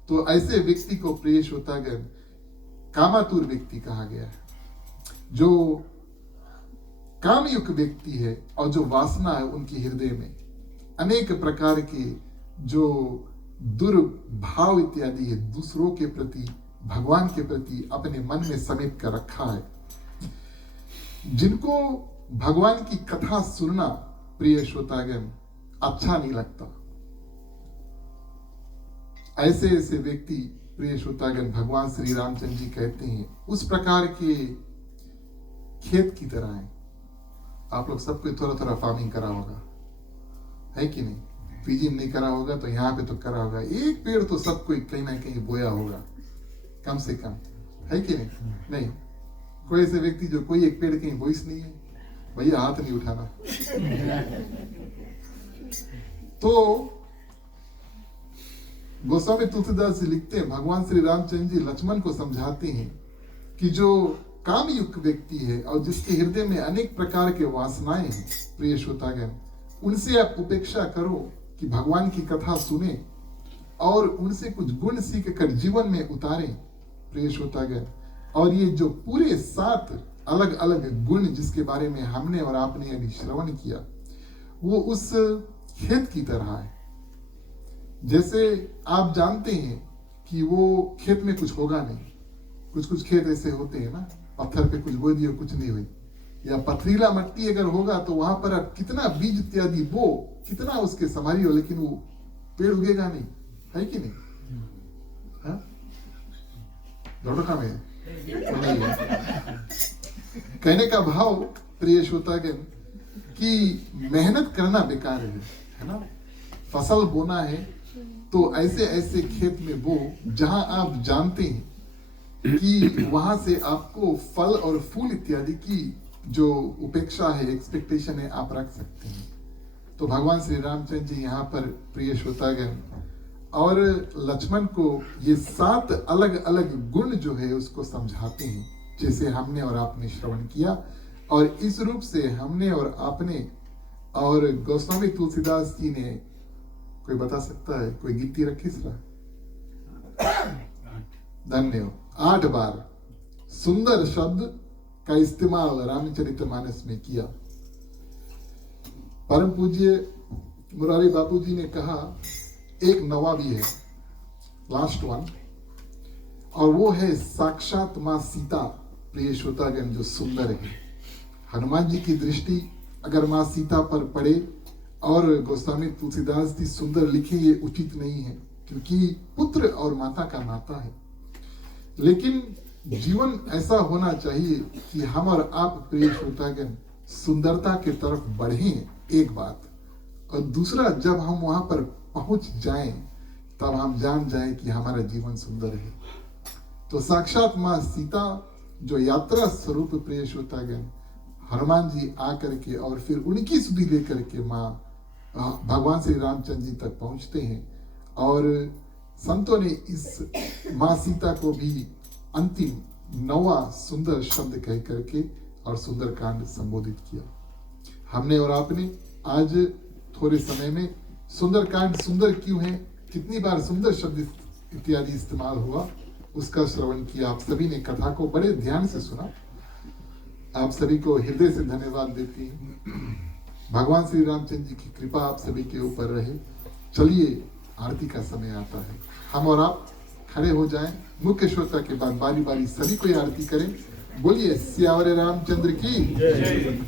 तो ऐसे व्यक्ति को प्रिय श्रोतागण कामातुर व्यक्ति कहा गया है। जो कामयुक्त व्यक्ति है और जो वासना है उनके हृदय में अनेक प्रकार के जो दुर्भाव इत्यादि है, दूसरों के प्रति, भगवान के प्रति अपने मन में समेट कर रखा है, जिनको भगवान की कथा सुनना प्रिय श्रोतागण अच्छा नहीं लगता, ऐसे ऐसे व्यक्ति प्रिय श्रोतागण भगवान श्री रामचंद्र जी कहते हैं उस प्रकार के खेत की तरह है। आप लोग सबको थोड़ा थोड़ा फार्मिंग करा होगा, है कि नहीं? पीजी नहीं करा होगा तो यहाँ पे तो करा होगा, एक पेड़ तो सब कोई कहीं ना कहीं बोया होगा कम से कम, है कि नहीं? नहीं, कोई ऐसे व्यक्ति जो कोई एक पेड़ कहीं बोइस नहीं है, भैया हाथ नहीं उठाना। तो गोस्वामी तुलसीदास जी लिखते हैं, भगवान श्री रामचंद्र जी लक्ष्मण को समझाते हैं कि जो काम युक्त व्यक्ति है और जिसके हृदय में अनेक प्रकार के वासनाएं हैं, प्रिय श्रोतागण उनसे आप उपेक्षा करो कि भगवान की कथा सुने और उनसे कुछ गुण सीख कर जीवन में उतारें प्रिय श्रोतागण। और ये जो पूरे 7 अलग अलग गुण जिसके बारे में हमने और आपने अभी श्रवण किया, वो उस खेत की तरह है। जैसे आप जानते हैं कि वो खेत में कुछ होगा नहीं, कुछ कुछ खेत ऐसे होते हैं ना, पत्थर पे कुछ बो दियो कुछ नहीं हुई, या पथरीला मिट्टी अगर होगा तो वहां पर आप कितना बीज इत्यादि बो, कितना उसके संभालियो, लेकिन वो पेड़ उगेगा नहीं, है कि नहीं? का में नहीं है। कहने का भाव प्रिय श्रोतागण कि मेहनत करना बेकार है ना। फसल बोना है तो ऐसे ऐसे खेत में बो जहां आप जानते हैं कि वहां से आपको फल और फूल इत्यादि की जो उपेक्षा है, एक्सपेक्टेशन है, आप रख सकते हैं। तो भगवान श्री रामचंद्र जी यहाँ पर प्रिय श्रोतागण और लक्ष्मण को ये 7 अलग अलग गुण जो है उसको समझाते हैं, जैसे हमने और आपने श्रवण किया। और इस रूप से हमने और आपने और गोस्वामी तुलसीदास जी ने, कोई बता सकता है, कोई गिनती रखी सर? धन्यवाद। 8 बार सुंदर शब्द का इस्तेमाल रामचरितमानस में किया। परम पूज्य मुरारी बापू जी ने कहा एक नवा भी है, लास्ट वन, और वो है साक्षात मां सीता प्रिय श्रोतागण जो सुंदर है। हनुमान जी की दृष्टि अगर माँ सीता पर पड़े और गोस्वामी तुलसीदास जी सुंदर लिखे, ये उचित नहीं है, क्योंकि पुत्र और माता का नाता है। लेकिन जीवन ऐसा होना चाहिए कि हम और आप प्रिय श्रोतागण सुंदरता की तरफ बढ़ें, एक बात, और दूसरा जब हम वहां पर पहुंच जाएं तब हम जान जाएं कि हमारा जीवन सुंदर है। तो साक्षात माँ सीता जो यात्रा स्वरूप प्रिय श्रोतागण हनुमान जी आकर के और फिर उनकी सुधि लेकर के माँ भगवान श्री रामचंद्र जी तक पहुंचते हैं, और संतों ने इस माँ सीता को भी अंतिम 9वां सुंदर शब्द कह करके और सुंदर कांड संबोधित किया। हमने और आपने आज थोड़े समय में सुंदर कांड सुंदर क्यों है, कितनी बार सुंदर शब्द इत्यादि इस्तेमाल हुआ, उसका श्रवण किया। आप सभी ने कथा को बड़े ध्यान से सुना। आप सभी को हृदय से धन्यवाद देती हैं। भगवान श्री रामचंद्र जी की कृपा आप सभी के ऊपर रहे। चलिए आरती का समय आता है, हम और आप खड़े हो जाएं, मुख्य श्रोता के बाद बारी बारी सभी को आरती करें। बोलिए सियावर रामचंद्र की जय।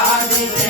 आरती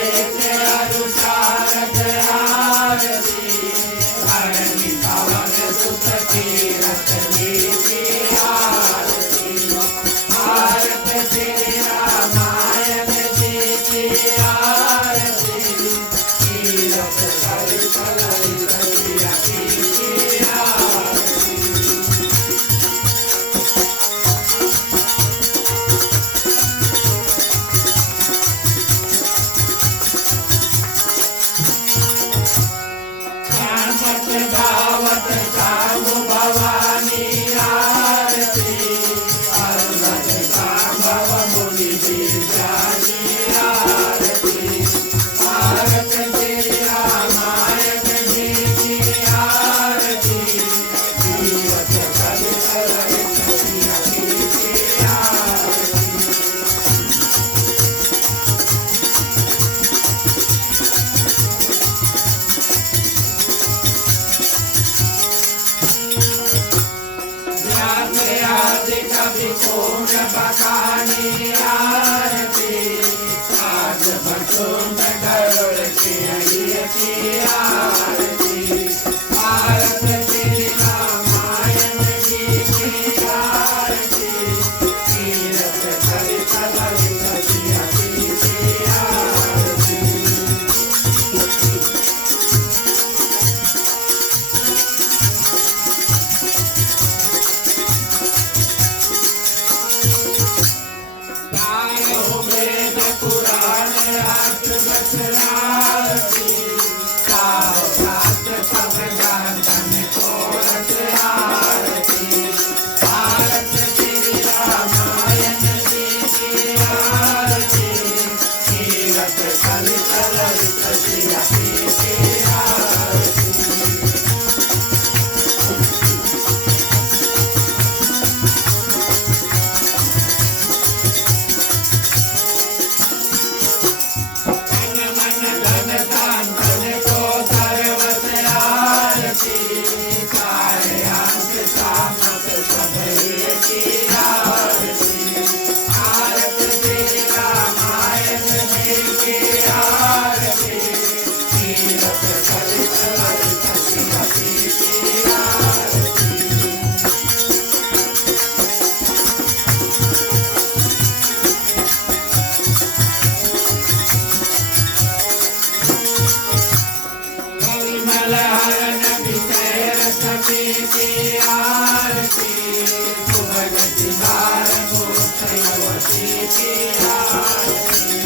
की आरती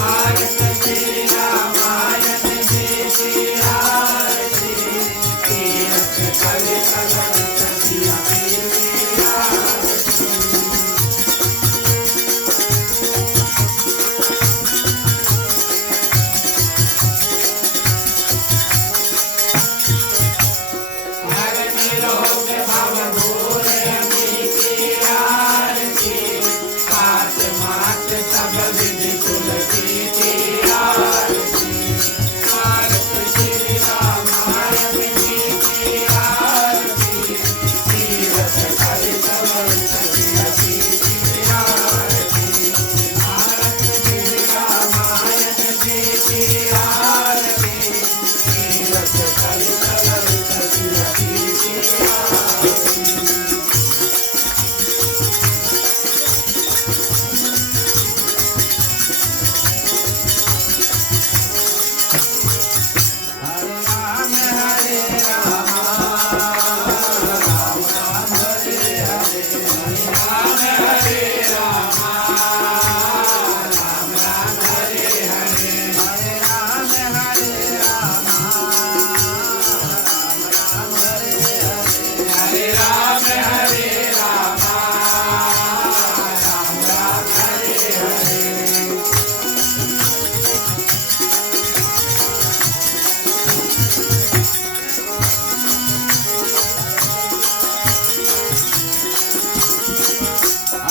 आरती श्री रामायण जी की आरती तीरथ कवि कलर सखिया की आरती हर निरोग भव भूर अमी की आरती पात मात सब विधि तुलसी की आरती आरती श्री रामायण जी की आरती तीरथ कवि कलर सखिया की आरती आरती श्री रामायण जी की आरती तीरथ कवि कलर सखिया की आरती हरे राम राम राम हरे हरे हरे राम राम राम हरे हरे हरे राम राम हरे हरे हरे राम राम राम हरे हरे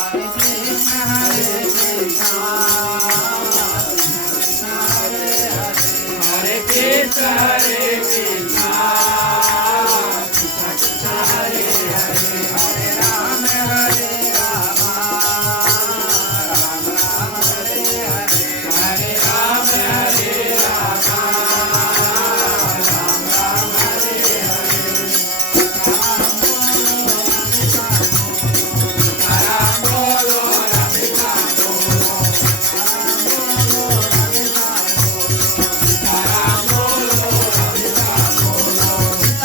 हरे कृष्ण हरे कृष्ण हरे कृष्ण कृष्ण कृष्ण हरे हरे हरे राम राम राम हरे हरे हरे राम राम हरे हरे राम बोलो राधिका बोलो राम बोलो राधिका बोलो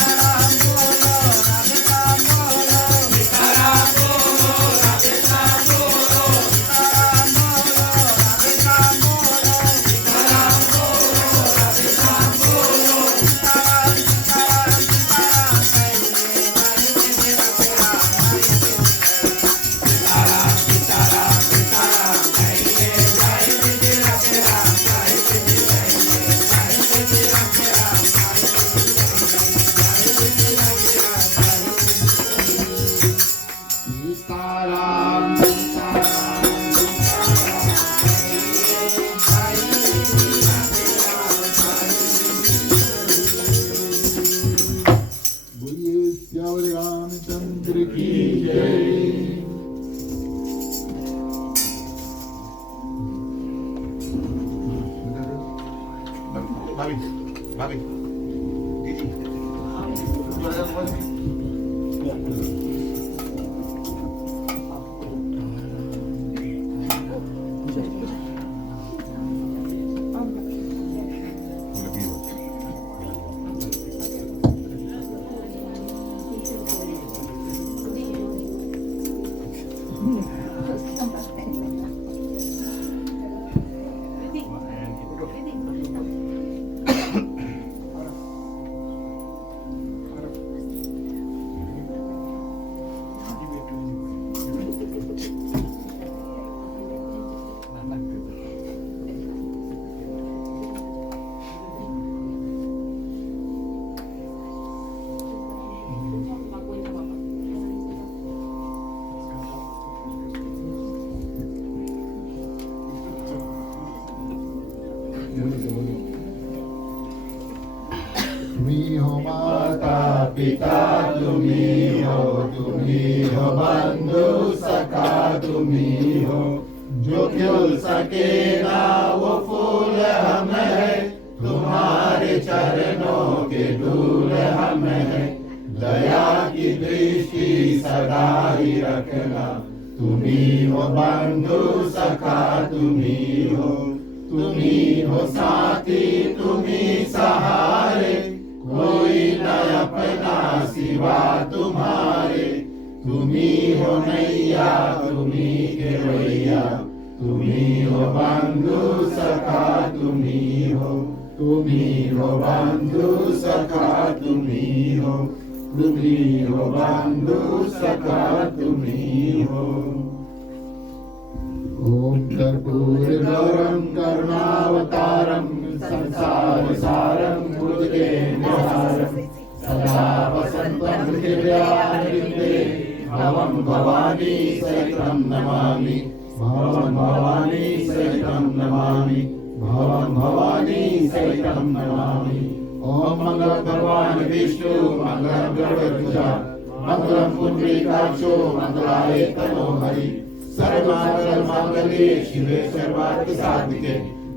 राम बोलो राधिका बोलो राम बोलो राधिका बोलो राम बोलो राधिका बोलो राम बोलो राधिका बोलो सीताराम बोलिए श्यावल रामचंद्र की जय। भाभी भाभी दीदी तुम्ही हो माता पिता, तुम्ही हो बंधु सखा, तुम्ही हो जो खिल सके ना वो फूल हम है, तुम्हारे चरणों के धूल हम है। दया की दृष्टि सदा ही रखना, तुम्ही हो बंधु सखा, तुम्ही हो साथी, तुम्ही सहारे, कोई न अपना सिवा तुम्हारे। तुम्ही हो नैया, तुम्ही केवैया, तुम्ही हो बंधु सखा तुम्ही हो बंधु सखा तुम्ही हो बंधु सखा तुम्ही हो। ओम कर्पूरगौरं करुणावतारं संसार सारं भुजगेन्द्रहारं सदा वसन्तं हृदयारविन्दे भवं भवानी सहितं नमामि भवं भवानी सहितं नमामि भवं भवानी सहितं नमामि। ओम मंगल भगवान विष्णु मंगलम गरुड़ध्वज मंगलम पुंडरीकाक्षो मंगलाय तनोहरि सर्वमंगल मांगल्ये शिवे सर्वार्थ साधिके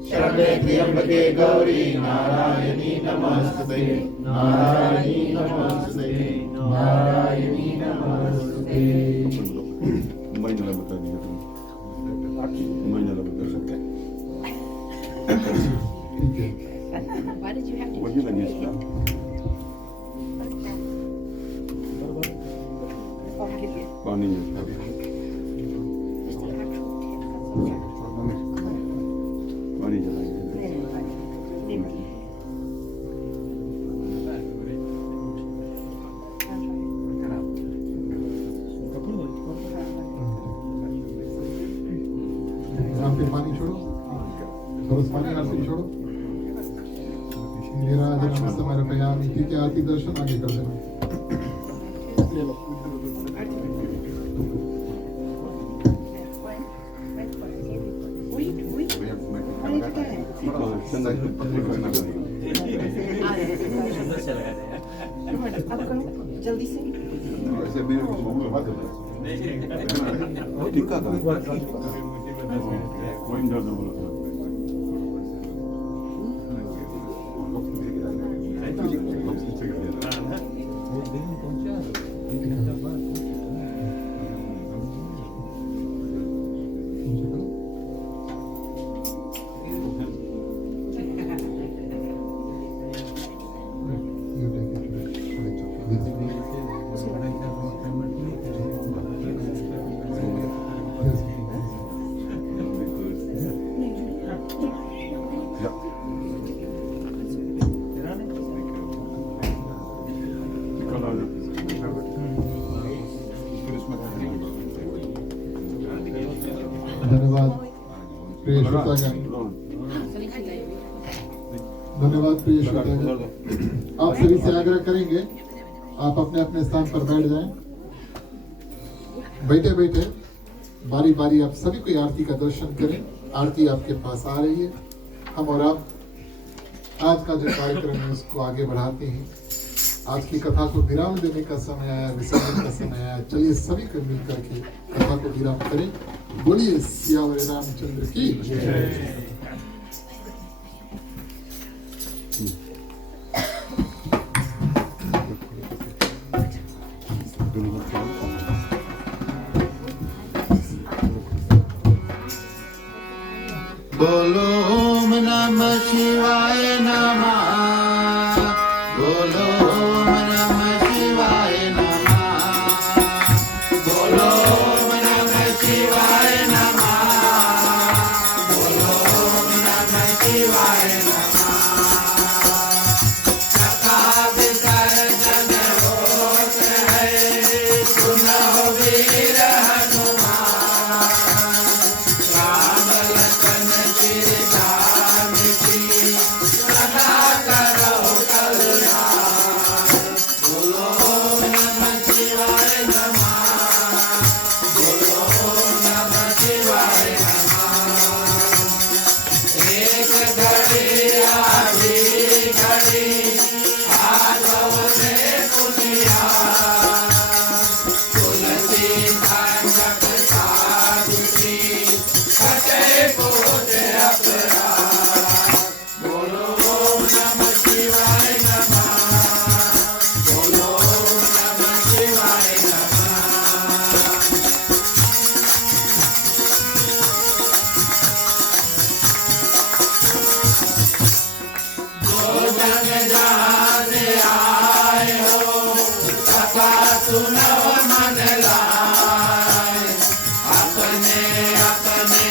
शरण्ये त्र्यंबके गौरी नारायणी नमस्ते नारायणी नमस्ते नारायणी नमस्ते। महिन्याला बता दिया तुम्ही महिन्याला बता सकते ठीक है। Why did you have to? वही लगी इसका Oh, give you पानी है just the actual tip. That's पानी चलाएंगे okay. यहाँ पे पानी छोड़ो सरस पानी आरती छोड़ो नीराजनम समर्पयामि। ठीक है आरती दर्शन आगे कर देना। जल्दी से टिक्का का कोई नहीं बोला धन्यवाद प्रिय श्रोतागण। धन्यवाद प्रिय श्रोतागण। आप सभी से आग्रह करेंगे आप अपने अपने स्थान पर बैठ जाएं। बैठे बैठे बारी बारी आप सभी को आरती का दर्शन करें। आरती आपके पास आ रही है। हम और आप आज का जो कार्यक्रम है उसको आगे बढ़ाते हैं। आज की कथा को विराम देने का समय आया, विसर्जन का समय आया। चलिए सभी को मिलकर के कथा को विराम करें। बोलिए सियावर रामचंद्र की जय। बोलो ओम नमः शिवाय नमः बोलो ओम नमः शिवाय नमः बोलो ओम नमः शिवाय नमः बोलो ओम नमः शिवाय नमः कथा विसर्जन होत है सुनो वीर हनुमान राम लखन श्री राम की सदा करो कल्याण बोलो ओम नमः शिवाय नमः बोलो ओम नमः शिवाय नमः एक घड़ी आधी घड़ी हाथों में पुनिया तुलसी संगत साधु की कटे पोत अपराध बोलो ओम नमः शिवाय नमः बोलो ओम नमः शिवाय नमः दो जन जहाँ से आए हो कथा सुनो मन लाए अपने अपने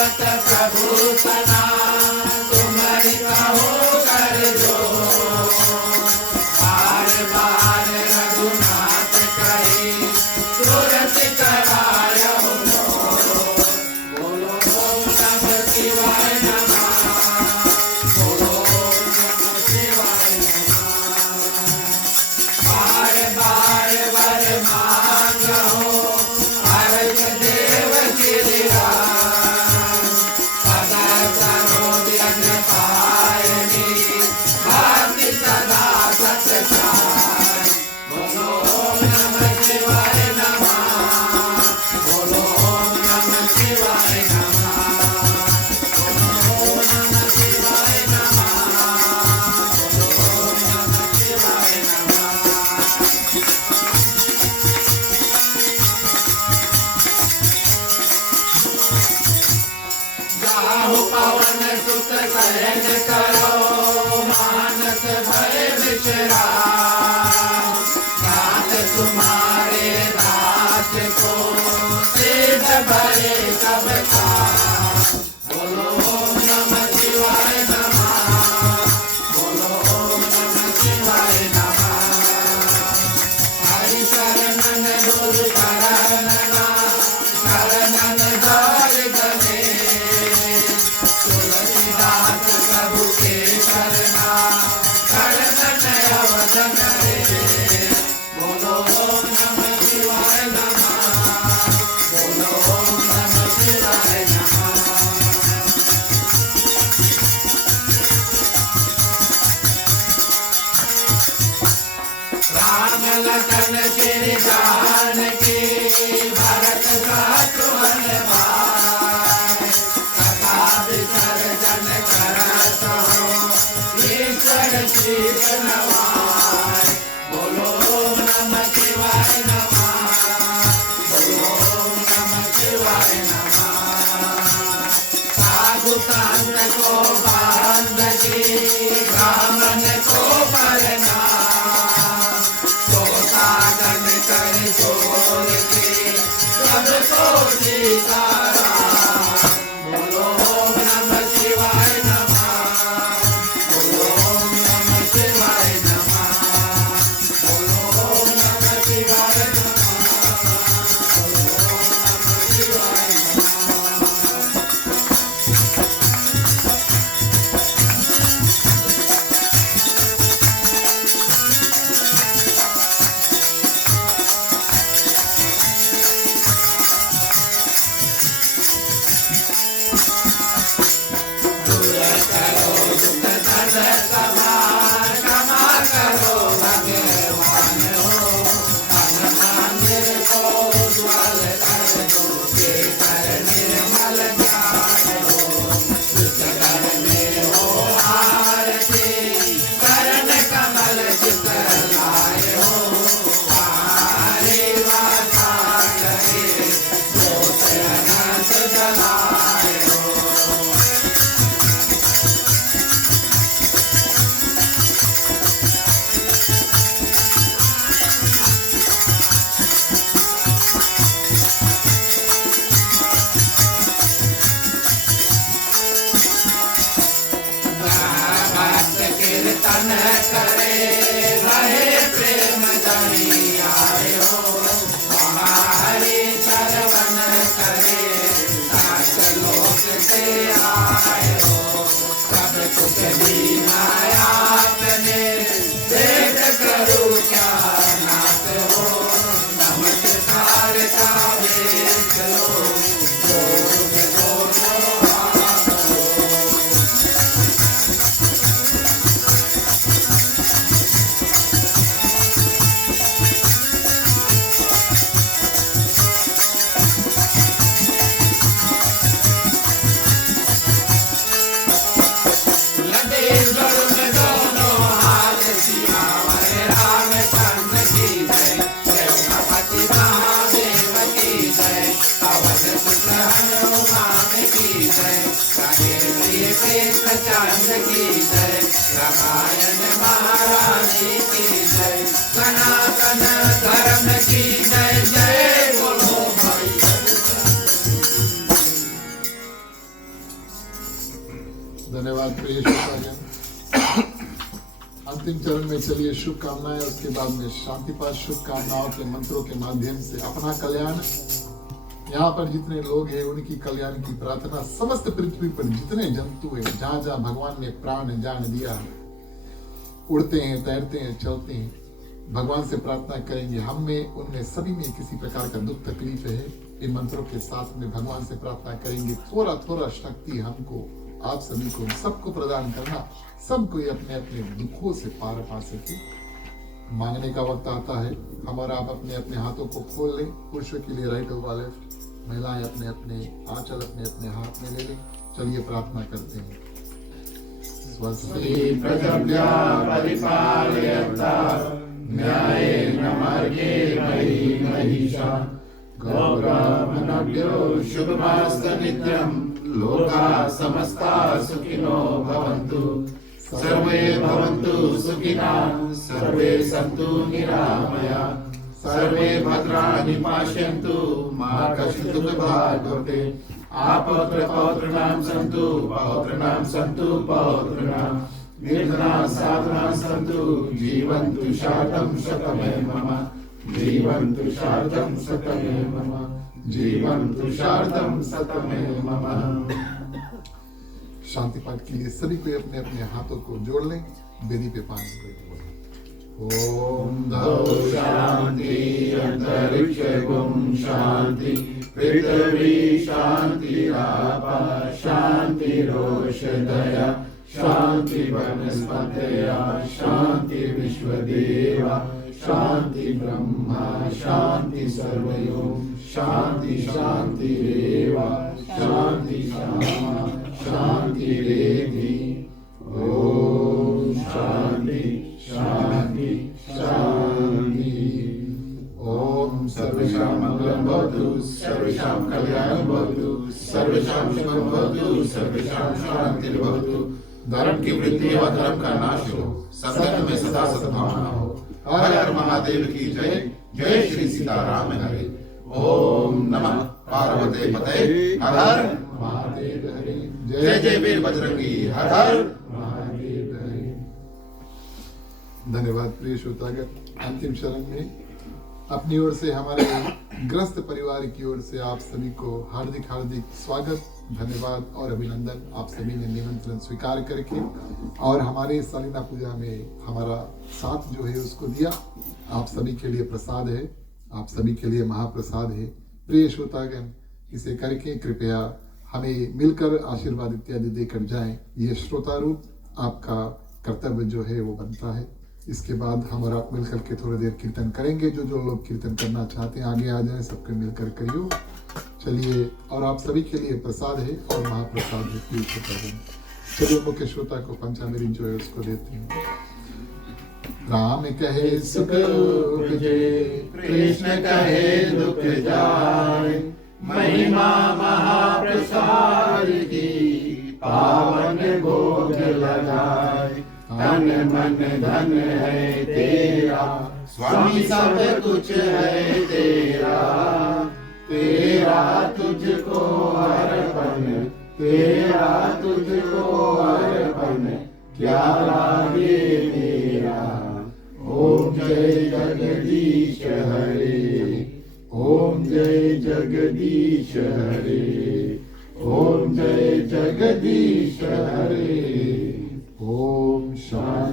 गावत प्रभु तना तुम्हारी कहो कर जो बार बार रघुनाथ कहे तुरंत करायो बोलो ओम नमः शिवाय नमः बोलो ओम नमः शिवाय नमः बार बार वर मांगो अर्घ देव गिरिराज सदा सर्वज्ञ पायनी भक्ति सदा सत्चार बोलो ओम नमः शिवाय नमः बोलो ओम नमः शिवाय नमः बोलो ओम नमः शिवाय नमः बोलो ओम नमः शिवाय नमः जाहु पवन सुत सहज करो मानस भय विश्राम नाथ तुम्हारे दास को सिद्ध भय सब काम बोलो ओम नमः शिवाय नमः बोलो ओम नमः शिवाय नमः हरि शरणन गुरु शरणना शरणन गौर गणे तुलसीदास प्रभु के शरणा शरणन अवधन रे बोलो ओम नमः शिवाय नमः बोलो ओम नमः शिवाय नमः राम लखन श्री जानकी भरत शत्रुघ्न भाई कथा विसर्जन करत हो ईश्वर श्री नवाय बोलो ओम नमः शिवाय नमः बोलो ओम नमः शिवाय नमः साधु संत को बांधगी ब्राह्मण को परना सोतागन कर छोड़ के सबको सीताराम बोलो ओम नमः शिवाय नमः बोलो ओम नमः शिवाय नमः बोलो ओम नमः शिवाय नमः बोलो ओम नमः शिवाय नमः दूर करो दुख दर्द सभा क्षमा करो भगवान हो मन मंदिर को उज्ज्वल कर दो केकर निर्मल ज्ञान हो दुख दर में हो आरती करण कमल चित लाए हो हमारे वासा करे दोष अनंत जलाए हो भक्त कीर्तन करे रहे प्रेम दरियाए हो वहाँ हरि श्रवण करे सात लोक से आए हो सब कुछ दीना आपने देख करो क्या नाथ हो नमस्कार का वेश लो दोनों दोनों हाथ लो चांद की जय रामायण महारानी की जय सनातन धर्म की जय जय बोलो भाई चरण में चलिए शुभकामनाएं, उसके बाद में शांति पाठ शुभकामनाओं के मंत्रों के माध्यम से अपना कल्याण, यहाँ पर जितने लोग हैं उनकी कल्याण की प्रार्थना, समस्त पृथ्वी पर जितने जंतु हैं, जहाँ जहाँ भगवान ने प्राण जान दिया है, उड़ते हैं, तैरते हैं, चलते हैं, भगवान से प्रार्थना करेंगे। हम में उनमें सभी में किसी प्रकार का दुख तकलीफ है, इन मंत्रों के साथ में भगवान से प्रार्थना करेंगे। थोड़ा थोड़ा शक्ति हमको, आप सभी को, सबको प्रदान करना, सबको अपने अपने दुखों से पार पा सके। मांगने का वक्त आता है, हम और आप अपने अपने हाथों को खोल लें। पुरुषों के लिए राइट होगा लेफ्ट, महिलाएं अपने अपने आंचल अपने अपने हाथ में ले लें। चलिए प्रार्थना करते हैं। स्वस्ति प्रजभ्या परिपालयन्तां न्यायेन मार्गेण मयि महिषा गौरवमनभ्यो शुभमास्तु नित्यं लोकाः समस्ताः सुखिनो भवन्तु सर्वे भवन्तु सुखिनः सर्वे सन्तु निरामयाः सर्वे भद्राणि पश्यन्तु मा कश्चित् दुःखभाग् भवेत् आपत्र पौत्राणां सन्तु पौत्राणां सन्तु पौत्राणां निर्धनाः साधुनाः सन्तु जीवन्तु शार्दं शतमेव मम जीवन्तु शार्दं शतमेव मम जीवन्तु शार्दं शतमेव मम। शांति पाठ के लिए सभी को अपने अपने हाथों को जोड़ लें, वेदी पे पानी। ओम धौ शांति अंतरिक्षं शांति पृथ्वी शांति आपा शांति रोषधया शांति वनस्पतयः शांति विश्वदेवा शांति ब्रह्मा शांति सर्वयोः शांति शांतिरेव शांति शामा शांतिरेधि। ओम शांति शांति शांति। ओम सर्वेषां मंगलं भवतु सर्वेषां कल्याणं भवतु सर्वेषां शुभं भवतु सर्वेषां शान्तिर्भवतु। धर्म की वृद्धि व धर्म का नाश हो, सत्संग में सदा सद्भावना हो। हर हर महादेव की जय। जय श्री सीताराम हरे। ओम नमः पार्वती पते हर हर महादेव हरे। जय जय वीर बजरंगी हर हर महादेव हरे। धन्यवाद प्रिय श्रोतागण। अंतिम शरण में अपनी ओर से, हमारे ग्रस्त परिवार की ओर से आप सभी को हार्दिक हार्दिक स्वागत, धन्यवाद और अभिनंदन। आप सभी ने निमंत्रण स्वीकार करके और हमारे सालिना पूजा में हमारा साथ जो है उसको दिया। आप सभी के लिए प्रसाद है, आप सभी के लिए महाप्रसाद है। प्रिय श्रोतागण, इसे करके कृपया हमें मिलकर आशीर्वाद इत्यादि देकर जाएं। ये श्रोता रूप आपका कर्तव्य जो है वो बनता है। इसके बाद हम और आप मिलकर के थोड़ी देर कीर्तन करेंगे। जो जो लोग कीर्तन करना चाहते हैं आगे आ जाएं, सबके मिलकर करियो। चलिए, और आप सभी के लिए प्रसाद है और महाप्रसाद है। प्रिय श्रोतागण, चलिए मुख्य श्रोता को पंचामृत जो है उसको देते हैं। राम कहे सुख उपजे कृष्ण कहे दुख जाय महिमा महाप्रसाद की पावन भोग लगाए। तन मन धन है तेरा स्वामी सब कुछ है तेरा तेरा तुझको अर्पण तेरा तुझको अर्पण क्या लागे तेरा। ओम जय जगदीश हरे ओम जय जगदीश हरे ओम जय जगदीश हरे। ओम शांति।